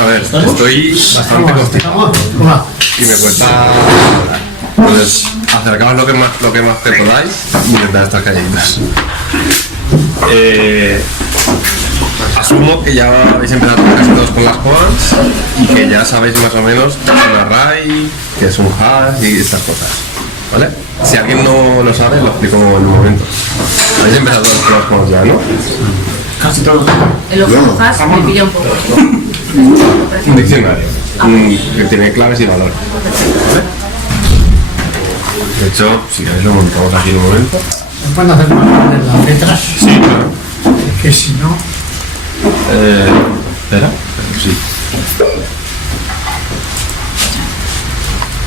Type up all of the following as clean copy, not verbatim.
A ver, estoy bastante constipado y me cuesta. Entonces, acercaos lo que más te podáis y intentad estar calladitos. Asumo que ya habéis empezado casi todos con las coans y que ya sabéis más o menos qué es un array, qué es un hash y estas cosas, ¿vale? Si alguien no lo sabe, lo explico en un momento. Habéis empezado todos con las coans ya, ¿no? Casi todos. En los hash me pilla un poco. Un diccionario que tiene claves y valores, ¿vale? De hecho, si queréis lo montamos aquí en un momento. ¿Me pueden hacer más grandes las letras? Sí, claro. Es que si no... ¿Espera? Sí.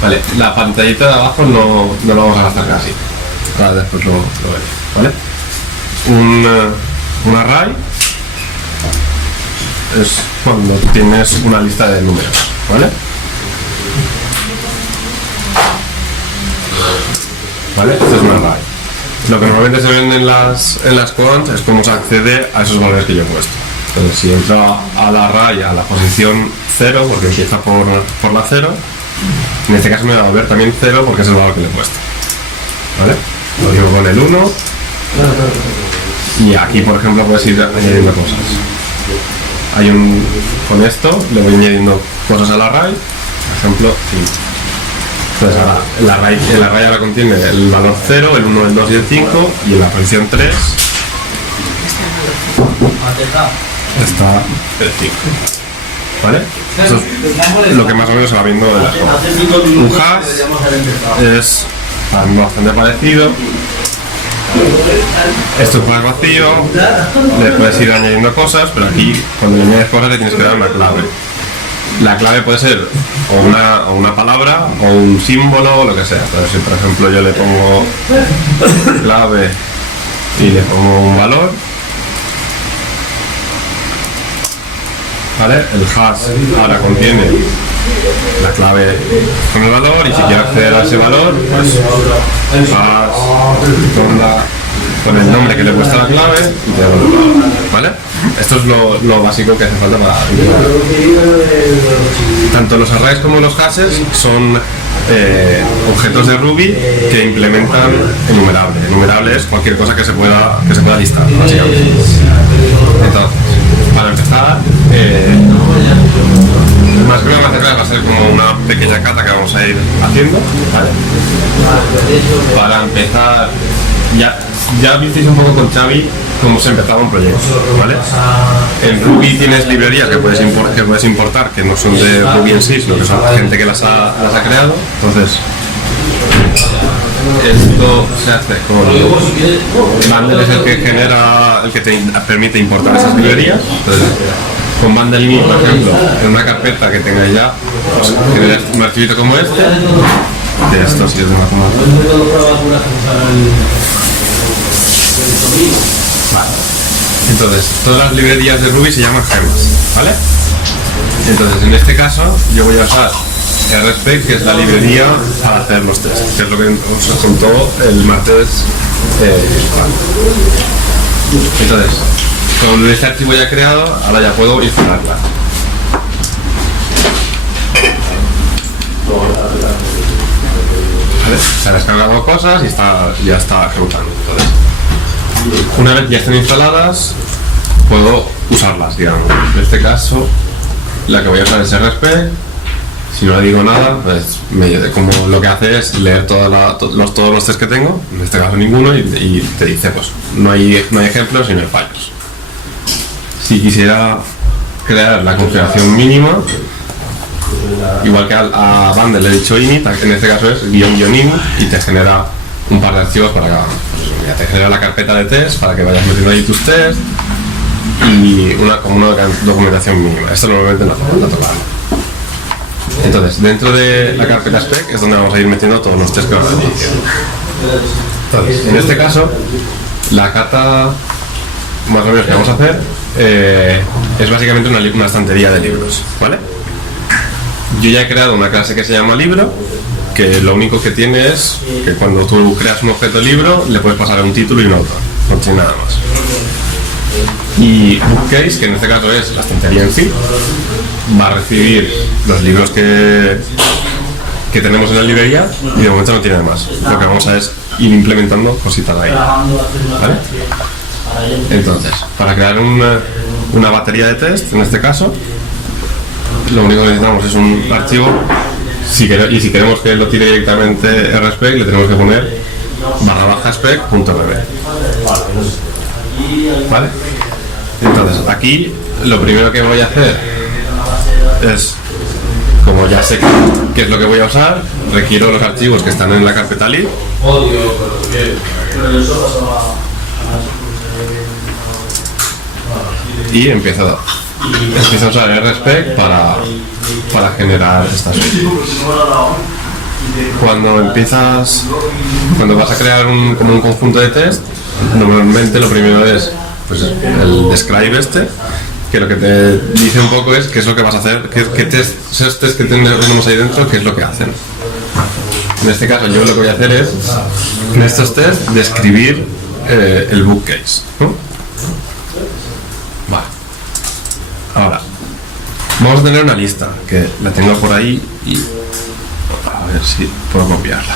Vale, la pantallita de abajo no lo vamos a gastar casi. Ahora después lo veréis, ¿vale? Un array es cuando tienes una lista de números, ¿vale? ¿Vale? Esto es un array. Lo que normalmente se ven en las const es cómo se accede a esos valores que yo he puesto. Entonces, si entro al array a la posición 0, porque empieza por la 0, en este caso me va a volver también 0 porque es el valor que le he puesto. ¿Vale? Lo digo con el 1. Y aquí, por ejemplo, puedes ir añadiendo cosas. Con esto le voy añadiendo cosas al array, por ejemplo 5. Entonces ahora el array ahora contiene el valor 0, el 1, el 2 y el 5, y en la posición 3 está el 5. ¿Vale? Eso es lo que más o menos se va viendo de las cosas. Un hash es bastante parecido. Esto es más vacío, le puedes ir añadiendo cosas, pero aquí cuando le añades cosas le tienes que dar una clave. La clave puede ser o una palabra o un símbolo o lo que sea. Entonces, si por ejemplo yo le pongo clave y le pongo un valor, ¿vale? El hash ahora contiene la clave con el valor, y si quiero acceder a ese valor, pues hash con el nombre que le he puesto a la clave y te hago el valor, ¿vale? Esto es lo básico que hace falta para implementar. Tanto los arrays como los hashes son objetos de Ruby que implementan enumerable. Enumerable es cualquier cosa que se pueda listar, básicamente. Entonces, para empezar, más que una va a ser como una pequeña cata que vamos a ir haciendo, ¿vale? Para empezar, ya visteis un poco con Xavi cómo se empezaba un proyecto, ¿vale? En Ruby tienes librerías que puedes importar que no son de Ruby en sí, sino que son gente que las ha creado. Entonces, esto se hace con Bundle, es el que te permite importar esas librerías. Entonces, con Bundle.me, por ejemplo, en una carpeta que tengáis ya, pues, generas un archivito como este, de estos y de una forma. Vale. Entonces, todas las librerías de Ruby se llaman gemas, ¿vale? Entonces, en este caso, yo voy a usar RSpec, que es la librería para hacer los tests, que es lo que os contó el martes. Vale. Entonces, con este archivo ya creado, ahora ya puedo instalarla. ¿Vale? Se ha descargado cosas y ya está ejecutando. Entonces, una vez ya estén instaladas, puedo usarlas, digamos. En este caso, la que voy a usar es RSpec. Si no le digo nada, pues como lo que hace es leer todos los tests que tengo, en este caso ninguno, y te dice, pues no hay ejemplos y no hay fallos. Si quisiera crear la configuración mínima, igual que a Bundle le he dicho init, en este caso es --init, y te genera un par de archivos para cada uno. Ya te genera la carpeta de test para que vayas metiendo ahí tus tests y una documentación mínima. Esto normalmente no hace falta tocarlo. Entonces, dentro de la carpeta spec es donde vamos a ir metiendo todos los tests que vamos a ir diciendo. Entonces, en este caso, la cata más o menos que vamos a hacer es básicamente una estantería de libros, ¿vale? Yo ya he creado una clase que se llama libro, que lo único que tiene es que cuando tú creas un objeto libro le puedes pasar un título y un autor, no tiene nada más. Y Bookcase, que en este caso es la estantería en sí, va a recibir los libros que tenemos en la librería y de momento no tiene más. Lo que vamos a es ir implementando cositas ahí, ¿vale? Entonces, para crear una batería de test, en este caso, lo único que necesitamos es un archivo. Si queremos que lo tire directamente RSpec, le tenemos que poner /spec.mb, ¿vale? Entonces, aquí lo primero que voy a hacer es, como ya sé qué es lo que voy a usar, requiero los archivos que están en la carpeta lib y empiezo a usar RSpec para generar estas cosas. Cuando vas a crear como un conjunto de test, normalmente lo primero es pues, el describe que lo que te dice un poco es qué es lo que vas a hacer, qué test que tenemos ahí dentro, qué es lo que hacen. En este caso yo lo que voy a hacer es, en estos tests, describir el bookcase, ¿no? Vale. Ahora, vamos a tener una lista, que la tengo por ahí y a ver si puedo copiarla.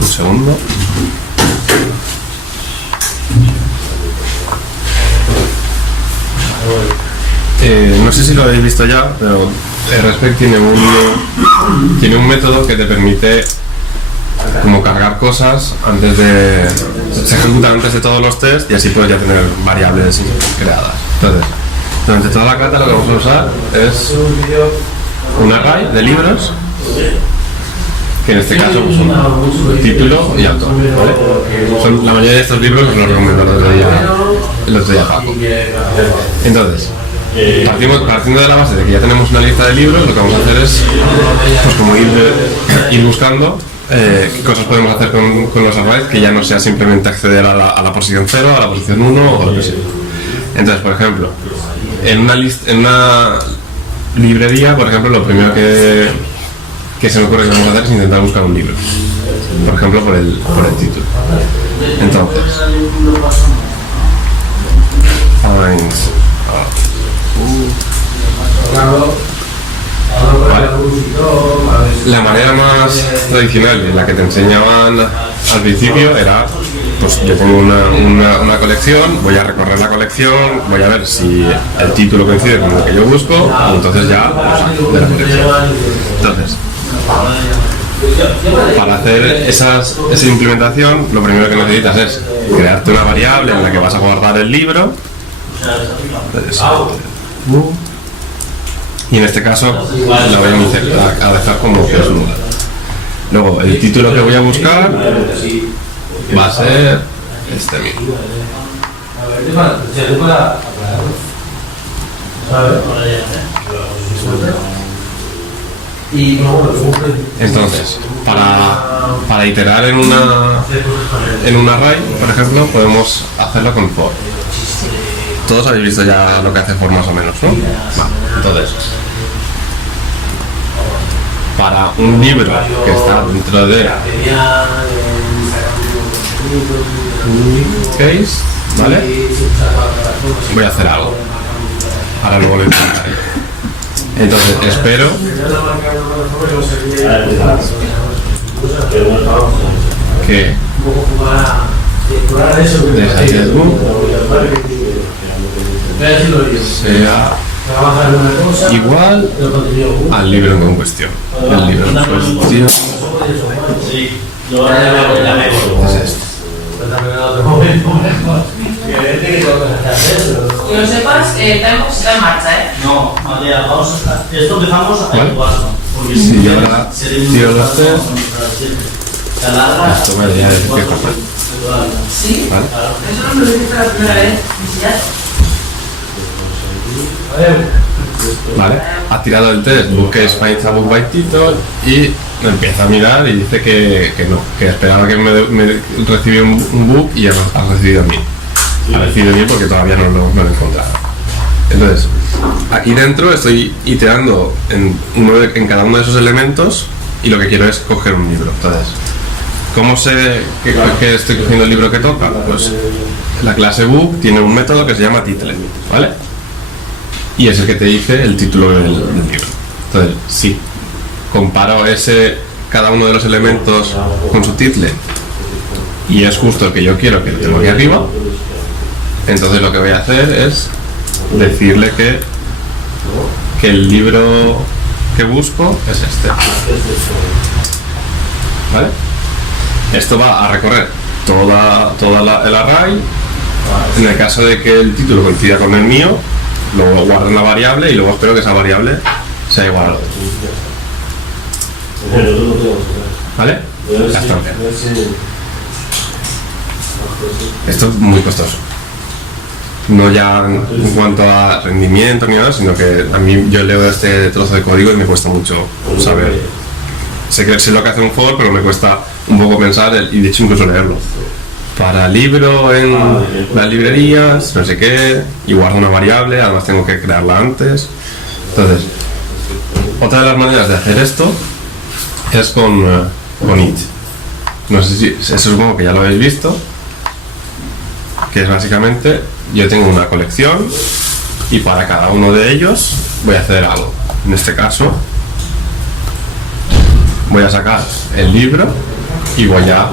Un segundo. No sé si lo habéis visto ya, pero RSpec tiene un método que te permite como cargar cosas se ejecutan antes de todos los tests y así puedes ya tener variables creadas. Entonces, durante toda la cata lo que vamos a usar es un array de libros, que en este caso pues, un título y autor, ¿vale? La mayoría de estos libros os los recomiendo el otro día Paco. Entonces, partiendo de la base de que ya tenemos una lista de libros, lo que vamos a hacer es pues, como ir buscando qué cosas podemos hacer con los arrays, que ya no sea simplemente acceder a la posición 0, a la posición 1 o lo que sea. Entonces, por ejemplo, en una librería, por ejemplo, lo primero que se me ocurre que vamos a hacer es intentar buscar un libro, por ejemplo, por el título. Entonces, vale. La manera más tradicional en la que te enseñaban al principio era, pues yo tengo una colección, voy a recorrer la colección, voy a ver si el título coincide con lo que yo busco, y entonces ya lo saco de la colección. Entonces, para hacer esa implementación, lo primero que necesitas es crearte una variable en la que vas a guardar el libro. Entonces, y en este caso la voy a dejar como que es nula. Luego el título que voy a buscar va a ser este mismo. Entonces, para iterar en un array, por ejemplo, podemos hacerlo con for. Todos habéis visto ya lo que hace for más o menos, ¿no? Vale, entonces, para un libro que está dentro de case, ¿vale? Voy a hacer algo. Ahora luego lo intentaré. Entonces, espero que desde el book sea igual al libro en cuestión. El libro en cuestión es este. Que lo sepas, tenemos está en marcha, ¿eh? No, María, esto empezamos a actuarlo. Si yo ahora tiro los test, esto me debería decir que es perfecto. Sí, ¿Vale? eso no lo dijiste la primera vez. Y ya. Vale, ha tirado el test, Bookcase finds a book by title y empieza a mirar y dice que no, que esperaba que me recibiera un book y ha recibido a mí. Ha recibido a mí porque todavía no lo he encontrado. Entonces, aquí dentro estoy iterando en cada uno de esos elementos y lo que quiero es coger un libro. Entonces, ¿cómo sé que estoy cogiendo el libro que toca? Pues la clase book tiene un método que se llama title, ¿vale? Y es el que te dice el título del libro. Entonces, si comparo cada uno de los elementos con su title y es justo el que yo quiero, que lo tengo aquí arriba, entonces lo que voy a hacer es decirle que el libro que busco es este. ¿Vale? Esto va a recorrer toda el array. En el caso de que el título coincida con el mío, lo guardo en la variable y luego espero que esa variable sea igual a lo otro. ¿Vale? Ya está. Esto es muy costoso. No ya en cuanto a rendimiento ni nada, sino que a mí yo leo este trozo de código y me cuesta mucho saber. Sé lo que hace un for, pero me cuesta un poco pensar y de hecho incluso leerlo. Para libro en las librerías, no sé qué, y guardo una variable, además tengo que crearla antes. Entonces, otra de las maneras de hacer esto es con it. No sé si, eso supongo que ya lo habéis visto, que es básicamente, yo tengo una colección y para cada uno de ellos voy a hacer algo. En este caso, voy a sacar el libro y voy a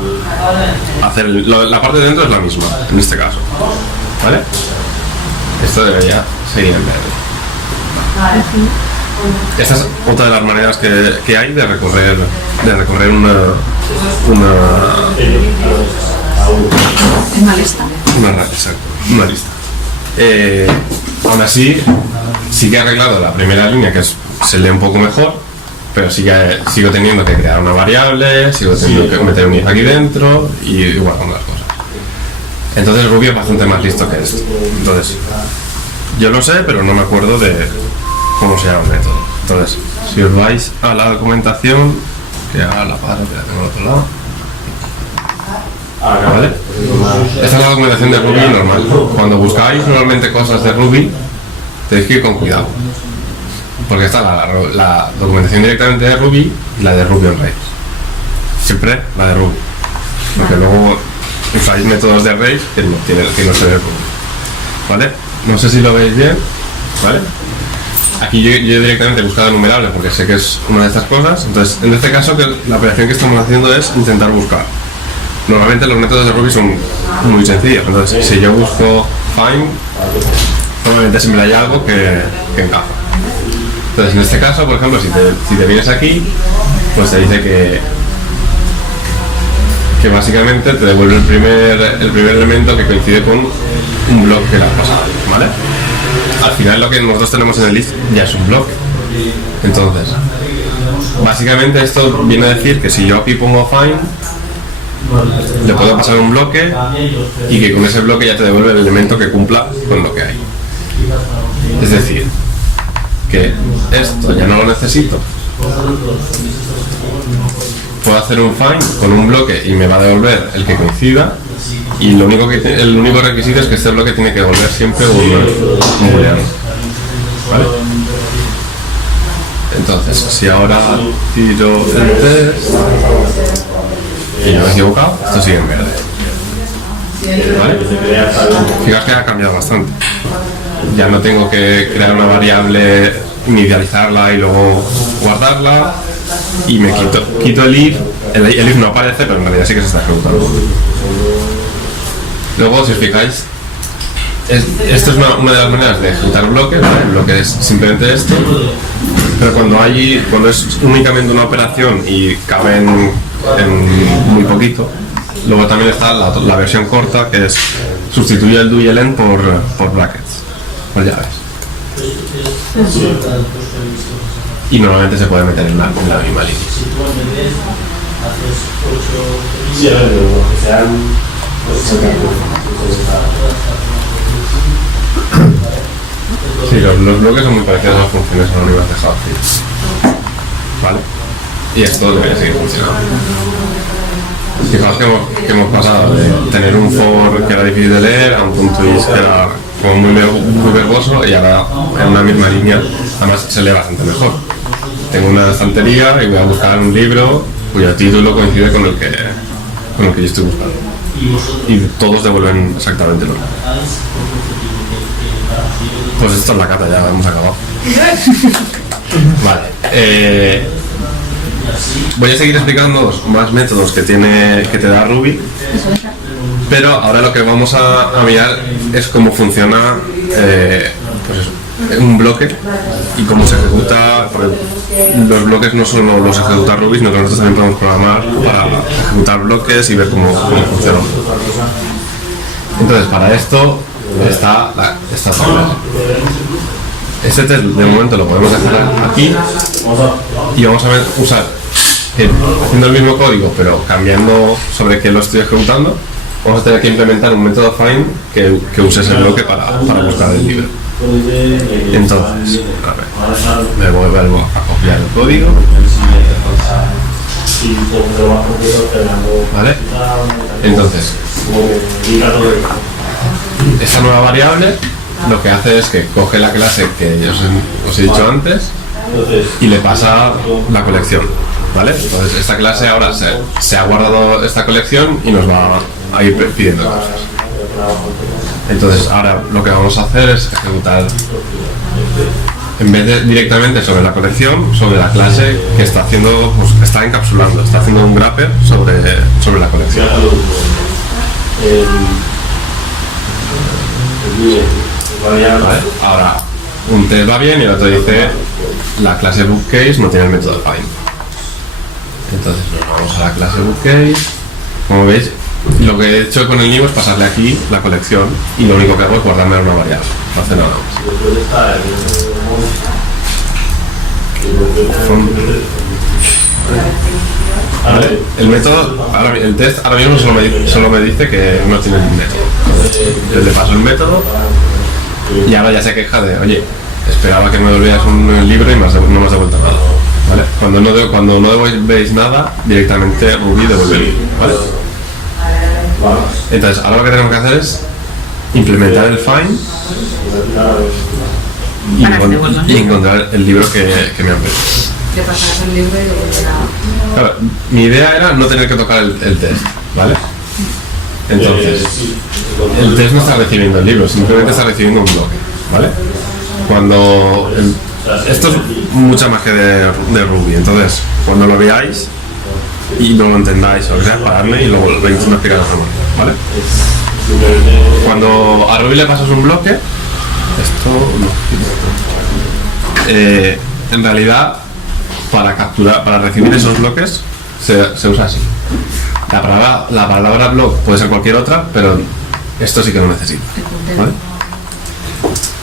hacer la parte de dentro es la misma en este caso, ¿vale? Esto debería seguir en verde. Esta es otra de las maneras que hay de recorrer una lista. Una lista. Aún así, sí que he arreglado la primera línea, que se lee un poco mejor, pero sigo teniendo que crear una variable, sigo teniendo que meter un if aquí dentro y guardando las cosas. Entonces Ruby es bastante más listo que esto. Entonces, yo lo sé, pero no me acuerdo de cómo se llama el método. Entonces, si os vais a la documentación, que haga la paro, que la tengo al otro lado. ¿Vale? Esta es la documentación de Ruby normal. Cuando buscáis normalmente cosas de Ruby, tenéis que ir con cuidado. Porque está la documentación directamente de Ruby y la de Ruby on Rails. Siempre la de Ruby. Porque luego usáis métodos de Rails que no se ve Ruby. ¿Vale? No sé si lo veis bien. ¿Vale? Aquí yo directamente he buscado enumerable porque sé que es una de estas cosas. Entonces, en este caso, la operación que estamos haciendo es intentar buscar. Normalmente los métodos de Ruby son muy sencillos. Entonces, si yo busco find, probablemente siempre hay algo que encaja. Entonces, en este caso, por ejemplo, si te vienes aquí, pues te dice que básicamente te devuelve el primer elemento que coincide con un bloque que le has pasado, ¿vale? Al final lo que nosotros tenemos en el list ya es un bloque. Entonces, básicamente esto viene a decir que si yo aquí pongo find, le puedo pasar un bloque y que con ese bloque ya te devuelve el elemento que cumpla con lo que hay. Es decir, que esto ya no lo necesito. Puedo hacer un find con un bloque y me va a devolver el que coincida, y el único requisito es que este bloque tiene que devolver siempre un booleano. ¿Vale? Entonces, si ahora tiro el test y no me he equivocado, esto sigue en verde. ¿Vale? Fijaos que ha cambiado bastante. Ya no tengo que crear una variable, inicializarla y luego guardarla, y me quito el if. El if no aparece, pero en realidad sí que se está ejecutando. Luego, si os fijáis, esto es una de las maneras de ejecutar bloques, ¿vale? El bloque es simplemente esto, pero cuando es únicamente una operación y cabe en muy poquito, luego también está la versión corta, que es sustituye el do y el end por brackets, por llaves. Y normalmente se puede meter en la misma línea. Sí, los bloques son muy parecidos a las funciones anónimas de JavaScript. ¿Vale? Y esto debería seguir funcionando. Fijaos que hemos pasado de tener un for que era difícil de leer a un punto is que era como muy verboso y ahora en una misma línea, además se lee bastante mejor. Tengo una estantería y voy a buscar un libro cuyo título coincide con el que yo estoy buscando. Y todos devuelven exactamente lo mismo. Pues esto es la cata, ya hemos acabado. Vale. Voy a seguir explicando más métodos que te da Ruby, pero ahora lo que vamos a mirar es cómo funciona pues eso, un bloque y cómo se ejecuta. Los bloques no solo los ejecuta Ruby, sino que nosotros también podemos programar para ejecutar bloques y ver cómo funciona. Entonces, para esto está esta tabla. Este test de momento lo podemos dejar aquí y vamos a usar, haciendo el mismo código pero cambiando sobre qué lo estoy ejecutando, vamos a tener que implementar un método find que use ese bloque para buscar el libro. Entonces, a ver, me vuelvo a copiar el código. ¿Vale? Entonces, esta nueva variable lo que hace es que coge la clase que os he dicho antes y le pasa la colección, ¿vale? Entonces esta clase ahora se ha guardado esta colección y nos va a ir pidiendo cosas. Entonces ahora lo que vamos a hacer es ejecutar, en vez de directamente sobre la colección, sobre la clase que está haciendo, pues está encapsulando, está haciendo un wrapper sobre la colección. ¿Vale? Ahora, un test va bien y el otro dice la clase bookcase no tiene el método find. Entonces nos vamos a la clase bookcase. Como veis, lo que he hecho con el new es pasarle aquí la colección y lo único que hago es guardarme una variable, no hace nada más. Vale. El método, el test ahora mismo solo me dice que no tiene un método. Yo le paso el método y ahora ya se queja de, oye, esperaba que me devolvieras un libro y no me has devuelto nada. ¿Vale? Cuando no devolvéis nada, directamente Ruby devuelve el libro. ¿Vale? Entonces, ahora lo que tenemos que hacer es implementar el find y encontrar el libro que me han pedido. Le pasarás el libro y devolverá. Claro, mi idea era no tener que tocar el test, ¿vale? Entonces, el test no está recibiendo el libro, simplemente está recibiendo un bloque, ¿vale? Esto es mucha magia de Ruby, entonces, cuando lo veáis y no lo entendáis, o sea, paradme y luego lo intento explicar de otra manera, ¿vale? Cuando a Ruby le pasas un bloque, esto no. En realidad, para recibir esos bloques se usa así. La palabra block puede ser cualquier otra, pero esto sí que lo necesita, ¿vale?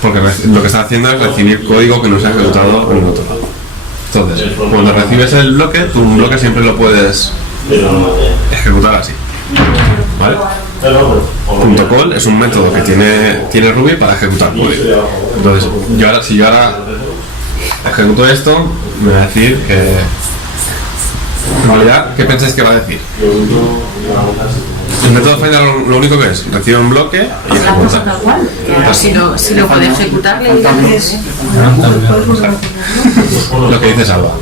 Porque lo que está haciendo es recibir código que no se ha ejecutado en el otro lado. Entonces, cuando recibes el bloque, tu bloque siempre lo puedes ejecutar así, ¿vale? .call es un método que tiene Ruby para ejecutar código. Entonces, si yo ahora ejecuto esto, me va a decir que en realidad, ¿qué pensáis que va a decir? El método find lo único que es, recibe un bloque y La cosa tal cual. Si lo puede ejecutar, le dirá que es. lo que dice Salva.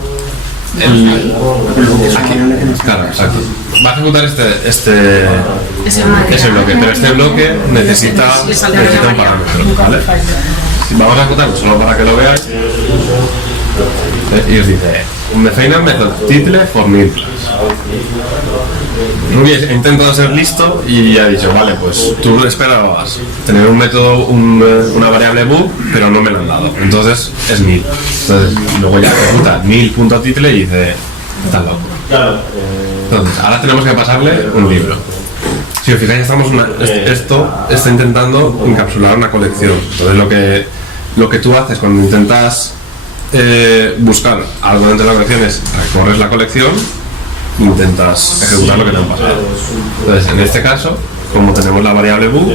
Aquí, claro, exacto. Va a ejecutar ese bloque, pero este bloque necesita un parámetro, ¿vale? Vamos a ejecutarlo solo para que lo veáis. Y os dice, define a method title for new class. Ruby ha intentado ser listo y ha dicho, vale, pues tú esperabas tener un método, una variable book, pero no me lo han dado. Entonces es nil. Entonces luego ya ejecuta nil.title y dice, estás loco. Entonces ahora tenemos que pasarle un libro. Si os fijáis, esto está intentando encapsular una colección. Entonces lo que tú haces cuando intentas buscar algo dentro de la colección es recorres la colección e intentas ejecutar lo que te han pasado. Entonces, en este caso, como tenemos la variable book,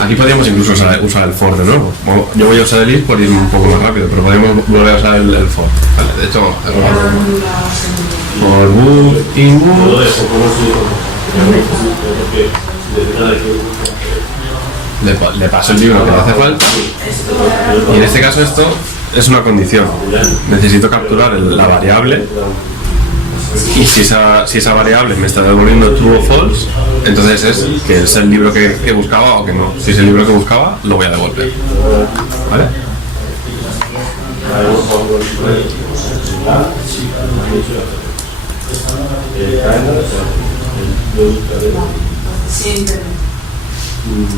aquí podríamos incluso usar el for de nuevo. Bueno, yo voy a usar el if por ir un poco más rápido, pero podríamos volver a usar el for. Vale, de hecho, vamos a hacerlo. For book in book. le paso el libro que le hace falta, y en este caso esto es una condición. Necesito capturar la variable, y si esa variable me está devolviendo true o false, entonces es el libro que buscaba o que no. Si es el libro que buscaba, lo voy a devolver. ¿Vale?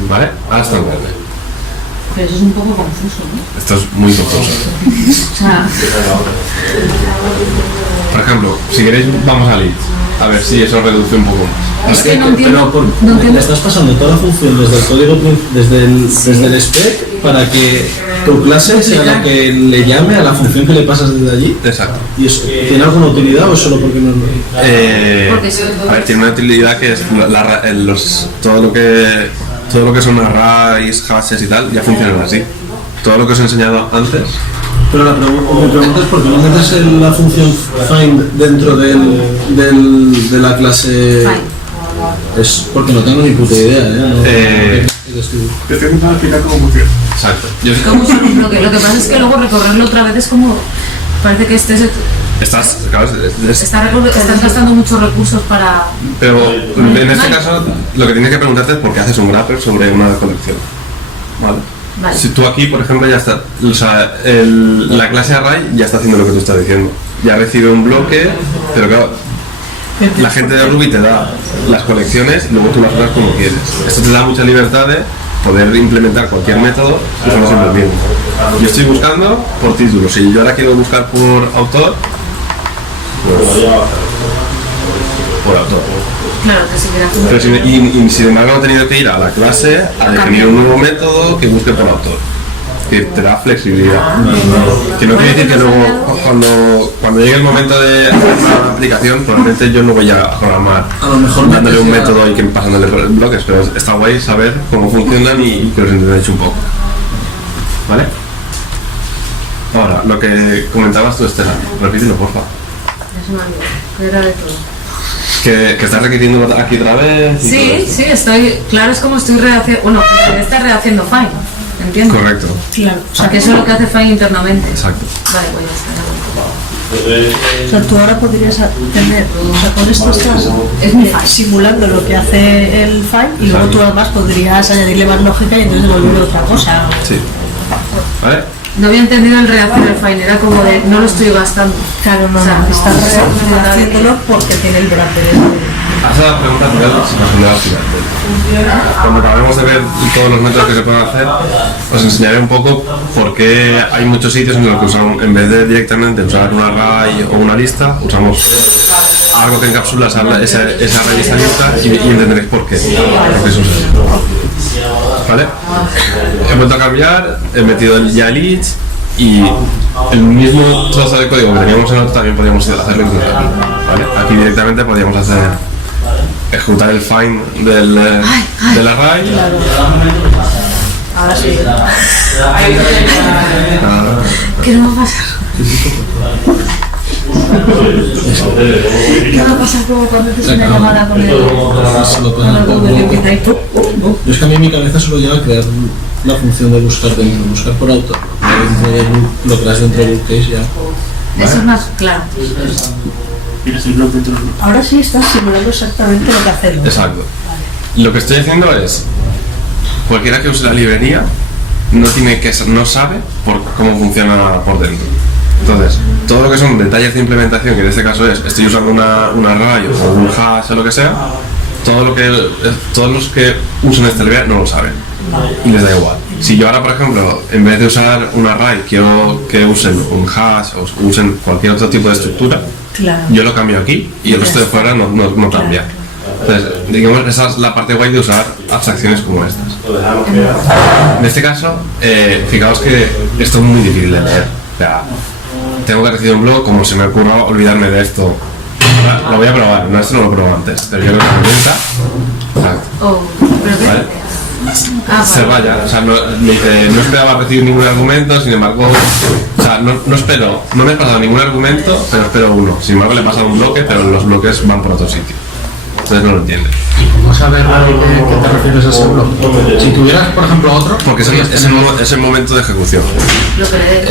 ¿Vale? Ahora está en verde. Pero eso es un poco confuso, ¿no? Esto es muy confuso. O sea, Por ejemplo, si queréis, vamos a lead. A ver si eso reduce un poco más. es que no entiendo. No Le entiendo. estás pasando toda la función desde el código, desde el spec, para que tu clase sea la que le llame a la función que le pasas desde allí. Exacto. ¿Y eso tiene alguna utilidad o es solo porque no lo Porque sí. A ver, tiene una utilidad que es todo lo que son arrays, hashes y tal, ya funcionan así. Todo lo que os he enseñado antes. Pero mi pregunta es por qué no metes la función find dentro de la clase. Fine. Es porque no tengo ni puta idea, ¿no? Te estoy intentando explicar cómo funciona. Exacto. ¿Cómo usar un bloque? Lo que pasa es que luego recorrerlo otra vez es como. Parece que Estás gastando muchos recursos para. Pero en este caso, lo que tienes que preguntarte es por qué haces un wrapper sobre una colección. ¿Vale? Vale. Si tú aquí, por ejemplo, ya está, o sea, la clase array ya está haciendo lo que tú estás diciendo. Ya recibe un bloque, pero claro, la gente de Ruby te da las colecciones y luego tú las usas como quieres. Esto te da mucha libertad de poder implementar cualquier método usando siempre el mismo. Yo estoy buscando por título. Si yo ahora quiero buscar por autor, pues, por autor. Claro, que sí que Pero y sin embargo no he tenido que ir a la clase a definir un nuevo método que busque por autor, que te da flexibilidad. Que no quiere decir que luego cuando llegue el momento de hacer una aplicación, probablemente yo no voy a programar A lo mejor dándole un metes ya- método y que pasándole bloques, pero está guay saber cómo funcionan y que los entendáis un poco. ¿Vale? Ahora, lo que comentabas tú, Estela, repítelo porfa. Es una ayuda. Era de todo. Que estás requiriendo aquí otra vez. y todo Sí, esto. sí, estoy. Claro, es como estoy rehaciendo. Bueno, está rehaciendo Fine. ¿Entiendes? Correcto, Claro. O sea, que eso es lo que hace Fine internamente. exacto. Vale, pues ya está. O sea, tú ahora podrías tener, o sea, con esto estás Es muy fácil. simulando lo que hace el file y luego tú además podrías añadirle más lógica y entonces devolver otra cosa. Sí. ¿Vale? No había entendido el rehacer el Fine, era como de no lo estoy gastando. Claro, no, O sea, no, estás está haciéndolo porque tiene el wrapper. Haz la pregunta final, si nos olvidamos final. Cuando acabemos de ver todos los métodos que se pueden hacer, os enseñaré un poco por qué hay muchos sitios en los que usamos, en vez de directamente usar un array o una lista, usamos algo que encapsula esa array y esa lista y entenderéis por qué. Por qué se usa así. ¿Vale? He vuelto a cambiar, he metido ya el each y el mismo trozo de código que teníamos en otro también podríamos hacerlo incluso aquí. ¿Vale? Aquí directamente podríamos ejecutar el find del array. Ahora sí. ¿Qué no va a pasar? ¿Qué va a pasar como cuando haces una llamada con el Google y empieza ahí? Yo es que a mí en mi cabeza solo lleva a crear la función de buscar dentro, buscar por autor. Lo creas dentro del case ya. Eso es más claro. Ahora sí estás simulando exactamente lo que hace el otro. Exacto. Lo que estoy haciendo es, cualquiera que use la librería no sabe cómo funciona por dentro. Entonces, todo lo que son detalles de implementación, que en este caso estoy usando una array o un hash o lo que sea, todos los que usan esta librería no lo saben y les da igual. Si yo ahora, por ejemplo, en vez de usar un array, quiero que usen un hash o usen cualquier otro tipo de estructura, Claro. yo lo cambio aquí y el resto de fuera no cambia. Entonces, digamos, esa es la parte guay de usar abstracciones como estas. En este caso, fijaos que esto es muy difícil de leer. O sea, tengo que recibir un blog, como se me ocurra olvidarme de esto. Ahora, lo voy a probar, no, esto no lo he probado antes, pero yo lo comienza. Oh, pero qué. ¿Vale? Se Vale. vaya, o sea, me dice, no esperaba recibir ningún argumento, sin embargo, o sea, no me he pasado ningún argumento, pero espero uno. Sin embargo, le he pasado un bloque, pero los bloques van por otro sitio. Entonces no lo entiende. Vamos a ver a qué te refieres a ese bloque. Si tuvieras, por ejemplo, otro... Porque es el momento de ejecución. Lo que le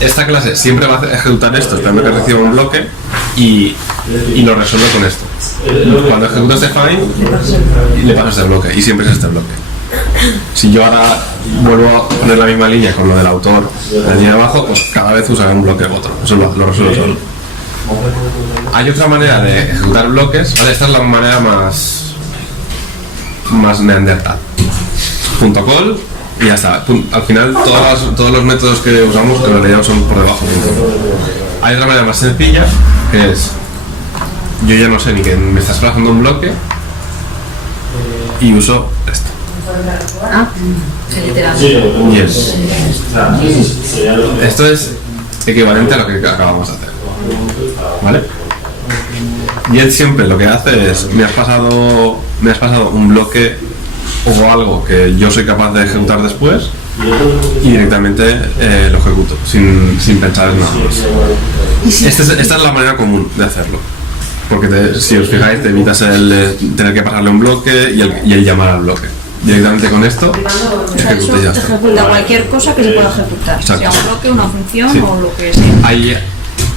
Esta clase siempre va a ejecutar esto, esperando que reciba un bloque y lo resuelve con esto. Cuando ejecuta este find, le pasa este bloque y siempre es este bloque. Si yo ahora vuelvo a poner la misma línea con lo del autor en la línea de abajo, pues cada vez usaré un bloque u otro. Eso lo resuelvo solo. Hay otra manera de ejecutar bloques, ¿vale? Esta es la manera más neandertal. .call y ya está. Al final todos los métodos que usamos en realidad son por debajo. Hay otra manera más sencilla que es: yo ya no sé ni que me estás trazando un bloque y uso esto. literal. Esto es equivalente a lo que acabamos de hacer, ¿vale? Y él siempre lo que hace es: me has pasado un bloque o algo que yo soy capaz de ejecutar después y directamente lo ejecuto sin pensar en nada más. Esta es la manera común de hacerlo, porque si os fijáis te evitas el tener que pasarle un bloque y el llamar al bloque. Directamente con esto ejecuta y ya está. Ejecuta cualquier cosa que se pueda ejecutar, Exacto. sea un bloque, una función Sí. o lo que sea.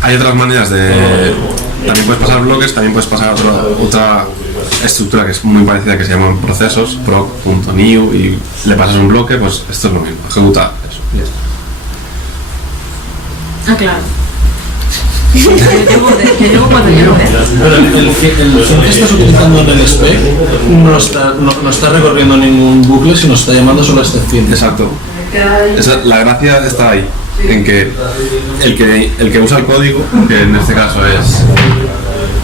Hay otras maneras de... También puedes pasar bloques, también puedes pasar otra estructura que es muy parecida, que se llaman procesos, proc.new, y le pasas un bloque, pues esto es lo mismo, ejecuta eso y ya está. Ah, claro. Yo llevo 4 años, Pero el fin que estás utilizando en el spec no está recorriendo ningún bucle, sino está llamando solo a este fin. Exacto. La gracia está ahí, en que el que usa el código, que en este caso es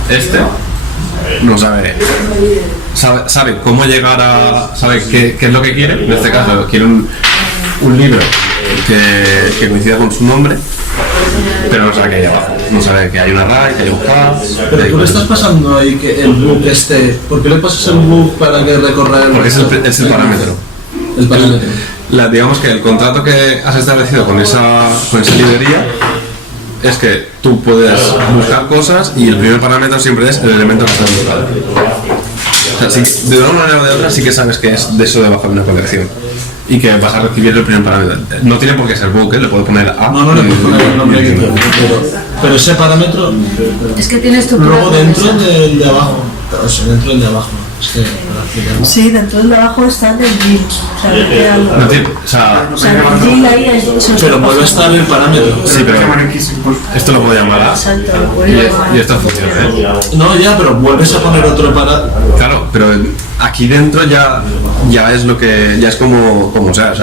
este, no sabe cómo llegar a... sabe qué es lo que quiere. En este caso quiere un libro que coincida con su nombre, pero no sabe que hay abajo, no sabe que hay un array, que hay un hash. Pero tú le estás pasando ahí que el book ¿por qué le pasas el book para que recorra el... Porque es el parámetro. El parámetro. Digamos que el contrato que has establecido con esa librería es que tú puedes buscar cosas y el primer parámetro siempre es el elemento que estás buscando. O sea, de una manera o de otra sí que sabes que es de eso debajo de una colección y que vas a recibir el primer parámetro. No tiene por qué ser book, le puedes poner a. No le puedes poner el nombre que quieras, pero ese parámetro Es que tiene estructura. luego dentro del de abajo, pero sí, dentro del de abajo. Es que para explicarlo. Sí, dentro del de abajo está el GIL. O sea, que queda algo. No tiene, o sea, El GIL ahí es eso. Pero vuelve a estar el parámetro. sí, pero esto lo puedo llamar a Exacto, lo puedes llamar. y esto funciona, ¿eh? No, ya, pero vuelves a poner otro parámetro. Claro, pero aquí dentro ya es lo que ya es como sea,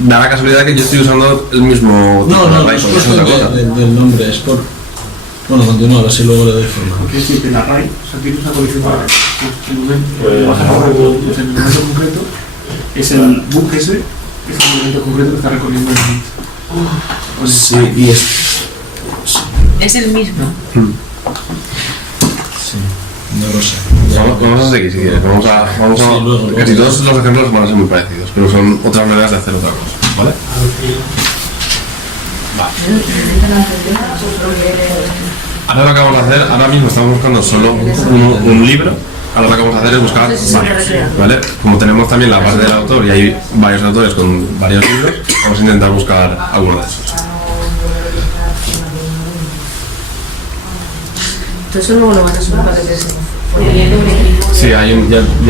da la casualidad que yo estoy usando el mismo tipo No, de no array, es porque por es otra cosa. del nombre, es por... Bueno, continúa, así luego le doy forma. Que es decir, el array, o sea, tienes una colección de arrays. El elemento concreto es el book ese, que es el elemento concreto que está recorriendo el git. Sí, y es... Es el mismo. Sí, no lo sé. Vamos a seguir si quieres, vamos a Sí, luego. casi todos los ejemplos van a ser muy parecidos, pero son otras maneras de hacer otra cosa, ¿vale? Ahora lo que vamos a hacer, ahora mismo estamos buscando solo un libro. Ahora lo que vamos a hacer es buscar varios, ¿vale? Como tenemos también la base del autor y hay varios autores con varios libros, vamos a intentar buscar alguno de esos. Entonces luego lo van a subir para que se... Sí, ya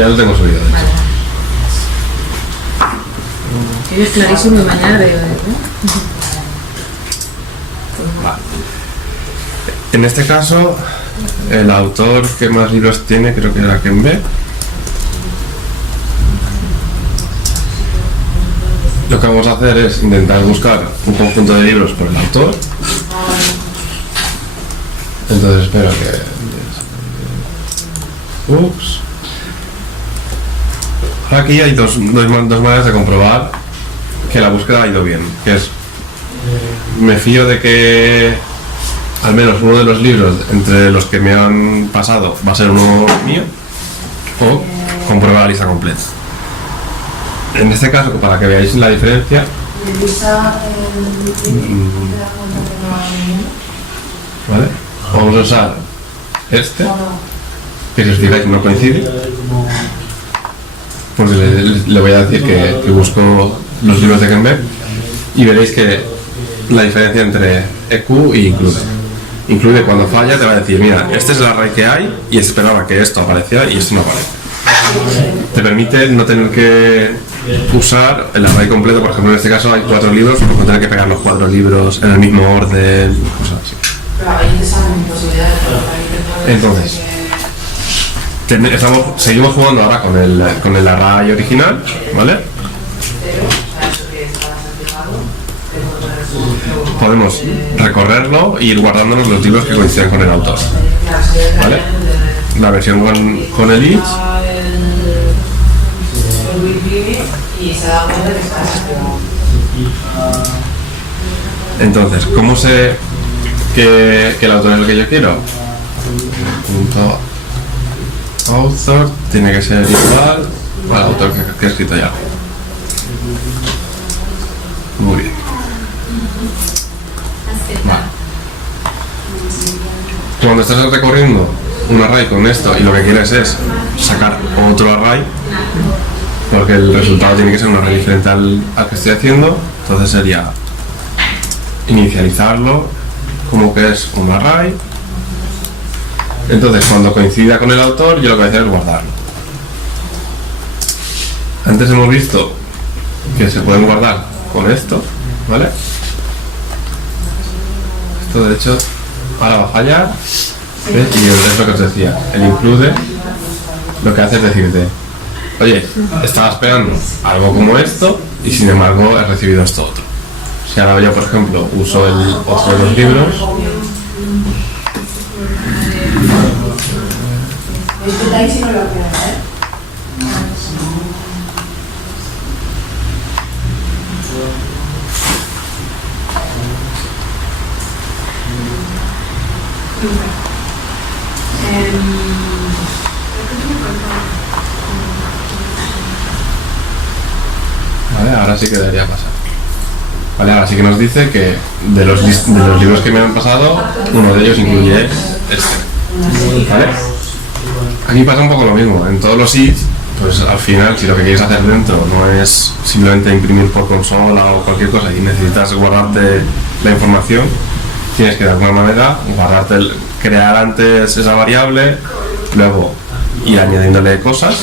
lo tengo subido, de hecho. Yo es clarísimo y mañana veo, En este caso, el autor que más libros tiene creo que era Ken B. Lo que vamos a hacer es intentar buscar un conjunto de libros por el autor. Entonces espero que... Ups. Ahora aquí hay dos maneras de comprobar que la búsqueda ha ido bien, que es: me fío de que al menos uno de los libros entre los que me han pasado va a ser uno mío, o comprueba la lista completa. En este caso, para que veáis la diferencia, ¿vale? Vamos a usar este que si os fijáis no coincide, porque le voy a decir que busco los libros de Kenbeck y veréis que la diferencia entre EQ y include. Include cuando falla te va a decir, mira, este es el array que hay y esperaba que esto apareciera y esto no aparece. Te permite no tener que usar el array completo, por ejemplo en este caso hay 4 libros, no tener que pegar los 4 libros en el mismo orden, cosas así. Entonces, seguimos jugando ahora con el array original, ¿vale? Podemos recorrerlo e ir guardándonos los libros que coinciden con el autor, ¿vale? La versión con el each. Entonces, ¿cómo sé que el autor es el que yo quiero? Punto author tiene que ser igual al autor que he escrito ya. Muy bien. Vale. Cuando estás recorriendo un array con esto y lo que quieres es sacar otro array, porque el resultado tiene que ser un array diferente al que estoy haciendo, entonces sería inicializarlo como que es un array. Entonces cuando coincida con el autor yo lo que voy a hacer es guardarlo. Antes hemos visto que se pueden guardar con esto, ¿vale? Esto de hecho ahora va a fallar, ¿ves? Y es lo que os decía, el include lo que hace es decirte, oye, estaba esperando algo como esto y sin embargo he recibido esto otro. Si ahora yo por ejemplo uso el otro de los libros, vale, ahora sí que debería pasar. Vale, ahora sí que nos dice que de los libros que me han pasado, uno de ellos incluye este. ¿Vale? Aquí pasa un poco lo mismo. En todos los if, pues al final, si lo que quieres hacer dentro no es simplemente imprimir por consola o cualquier cosa y necesitas guardarte la información, tienes que de alguna manera crear antes esa variable, luego ir añadiéndole cosas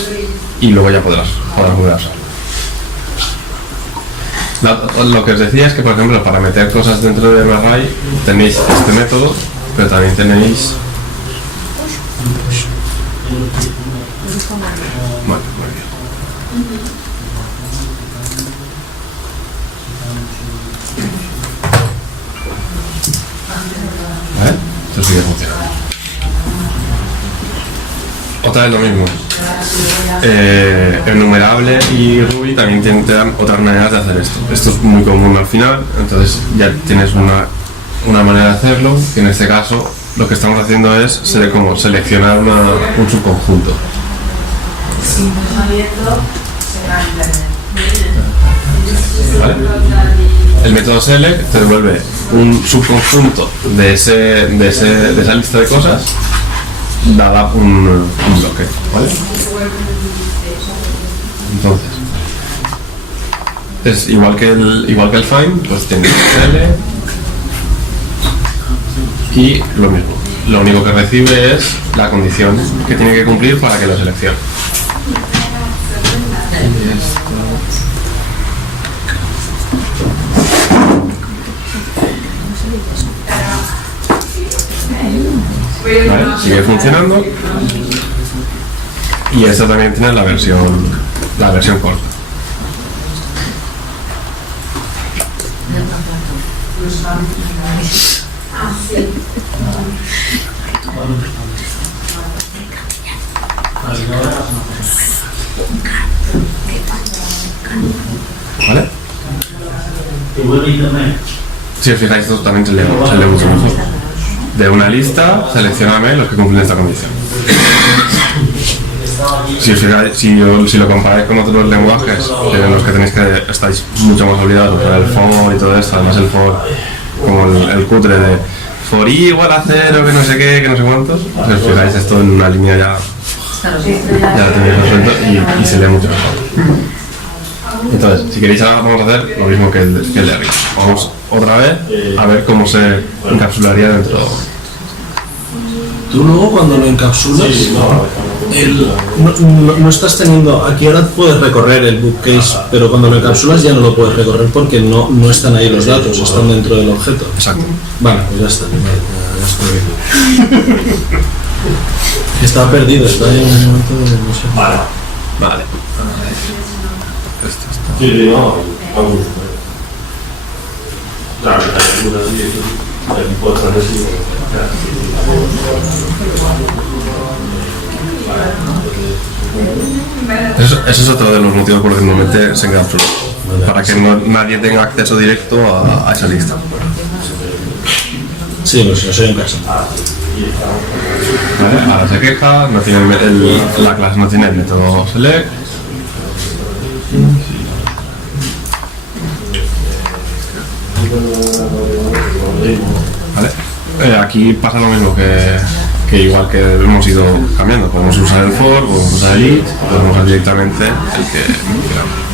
y luego ya podrás volver a usarlo. Lo que os decía es que, por ejemplo, para meter cosas dentro del array tenéis este método, pero también tenéis... Bueno, muy bien. ¿Vale? Esto sigue funcionando. Otra vez lo mismo. Enumerable y Ruby también te dan otras maneras de hacer esto. Esto es muy común al final, entonces ya tienes una manera de hacerlo, que en este caso lo que estamos haciendo es como seleccionar un subconjunto. ¿Vale? El método select te devuelve un subconjunto de esa lista de cosas dada un bloque, ¿vale? Entonces es igual que el find, pues tienes select y lo mismo. Lo único que recibe es la condición que tiene que cumplir para que lo seleccione. Vale, sigue funcionando y esta también tiene la versión corta. ¿Vale? Si os fijáis, esto también se lee mucho mejor. De una lista, seleccioname los que cumplen esta condición. Si os fijáis, si lo comparáis con otros lenguajes en los que estáis mucho más olvidados por el for y todo esto, además el for como el cutre de for i igual a 0, que no sé qué, que no sé cuántos, si os fijáis esto en una línea ya Ya lo tenéis resuelto y se lee mucho mejor. Entonces, si queréis ahora vamos a hacer lo mismo que el de arriba. Vamos otra vez a ver cómo se encapsularía dentro. Tú luego cuando lo encapsulas, no estás teniendo, aquí ahora puedes recorrer el bookcase, pero cuando lo encapsulas ya no lo puedes recorrer porque no están ahí los datos, están dentro del objeto. Exacto. Vale, pues ya está, ya estoy bien. Estaba perdido, está en un momento de no sé. Vale. Esto está. Sí, no, vamos. Claro, hay algunas de tipo de transmisión. Eso es otro de los motivos por los que normalmente se encapsula. Para que nadie tenga acceso directo a esa lista. Sí, pues yo soy en casa. Vale, ahora se queja, no tiene la clase no tiene el método select. Vale. Aquí pasa lo mismo que igual que hemos ido cambiando. Podemos usar el for, podemos usar el it, podemos usar directamente el que queramos.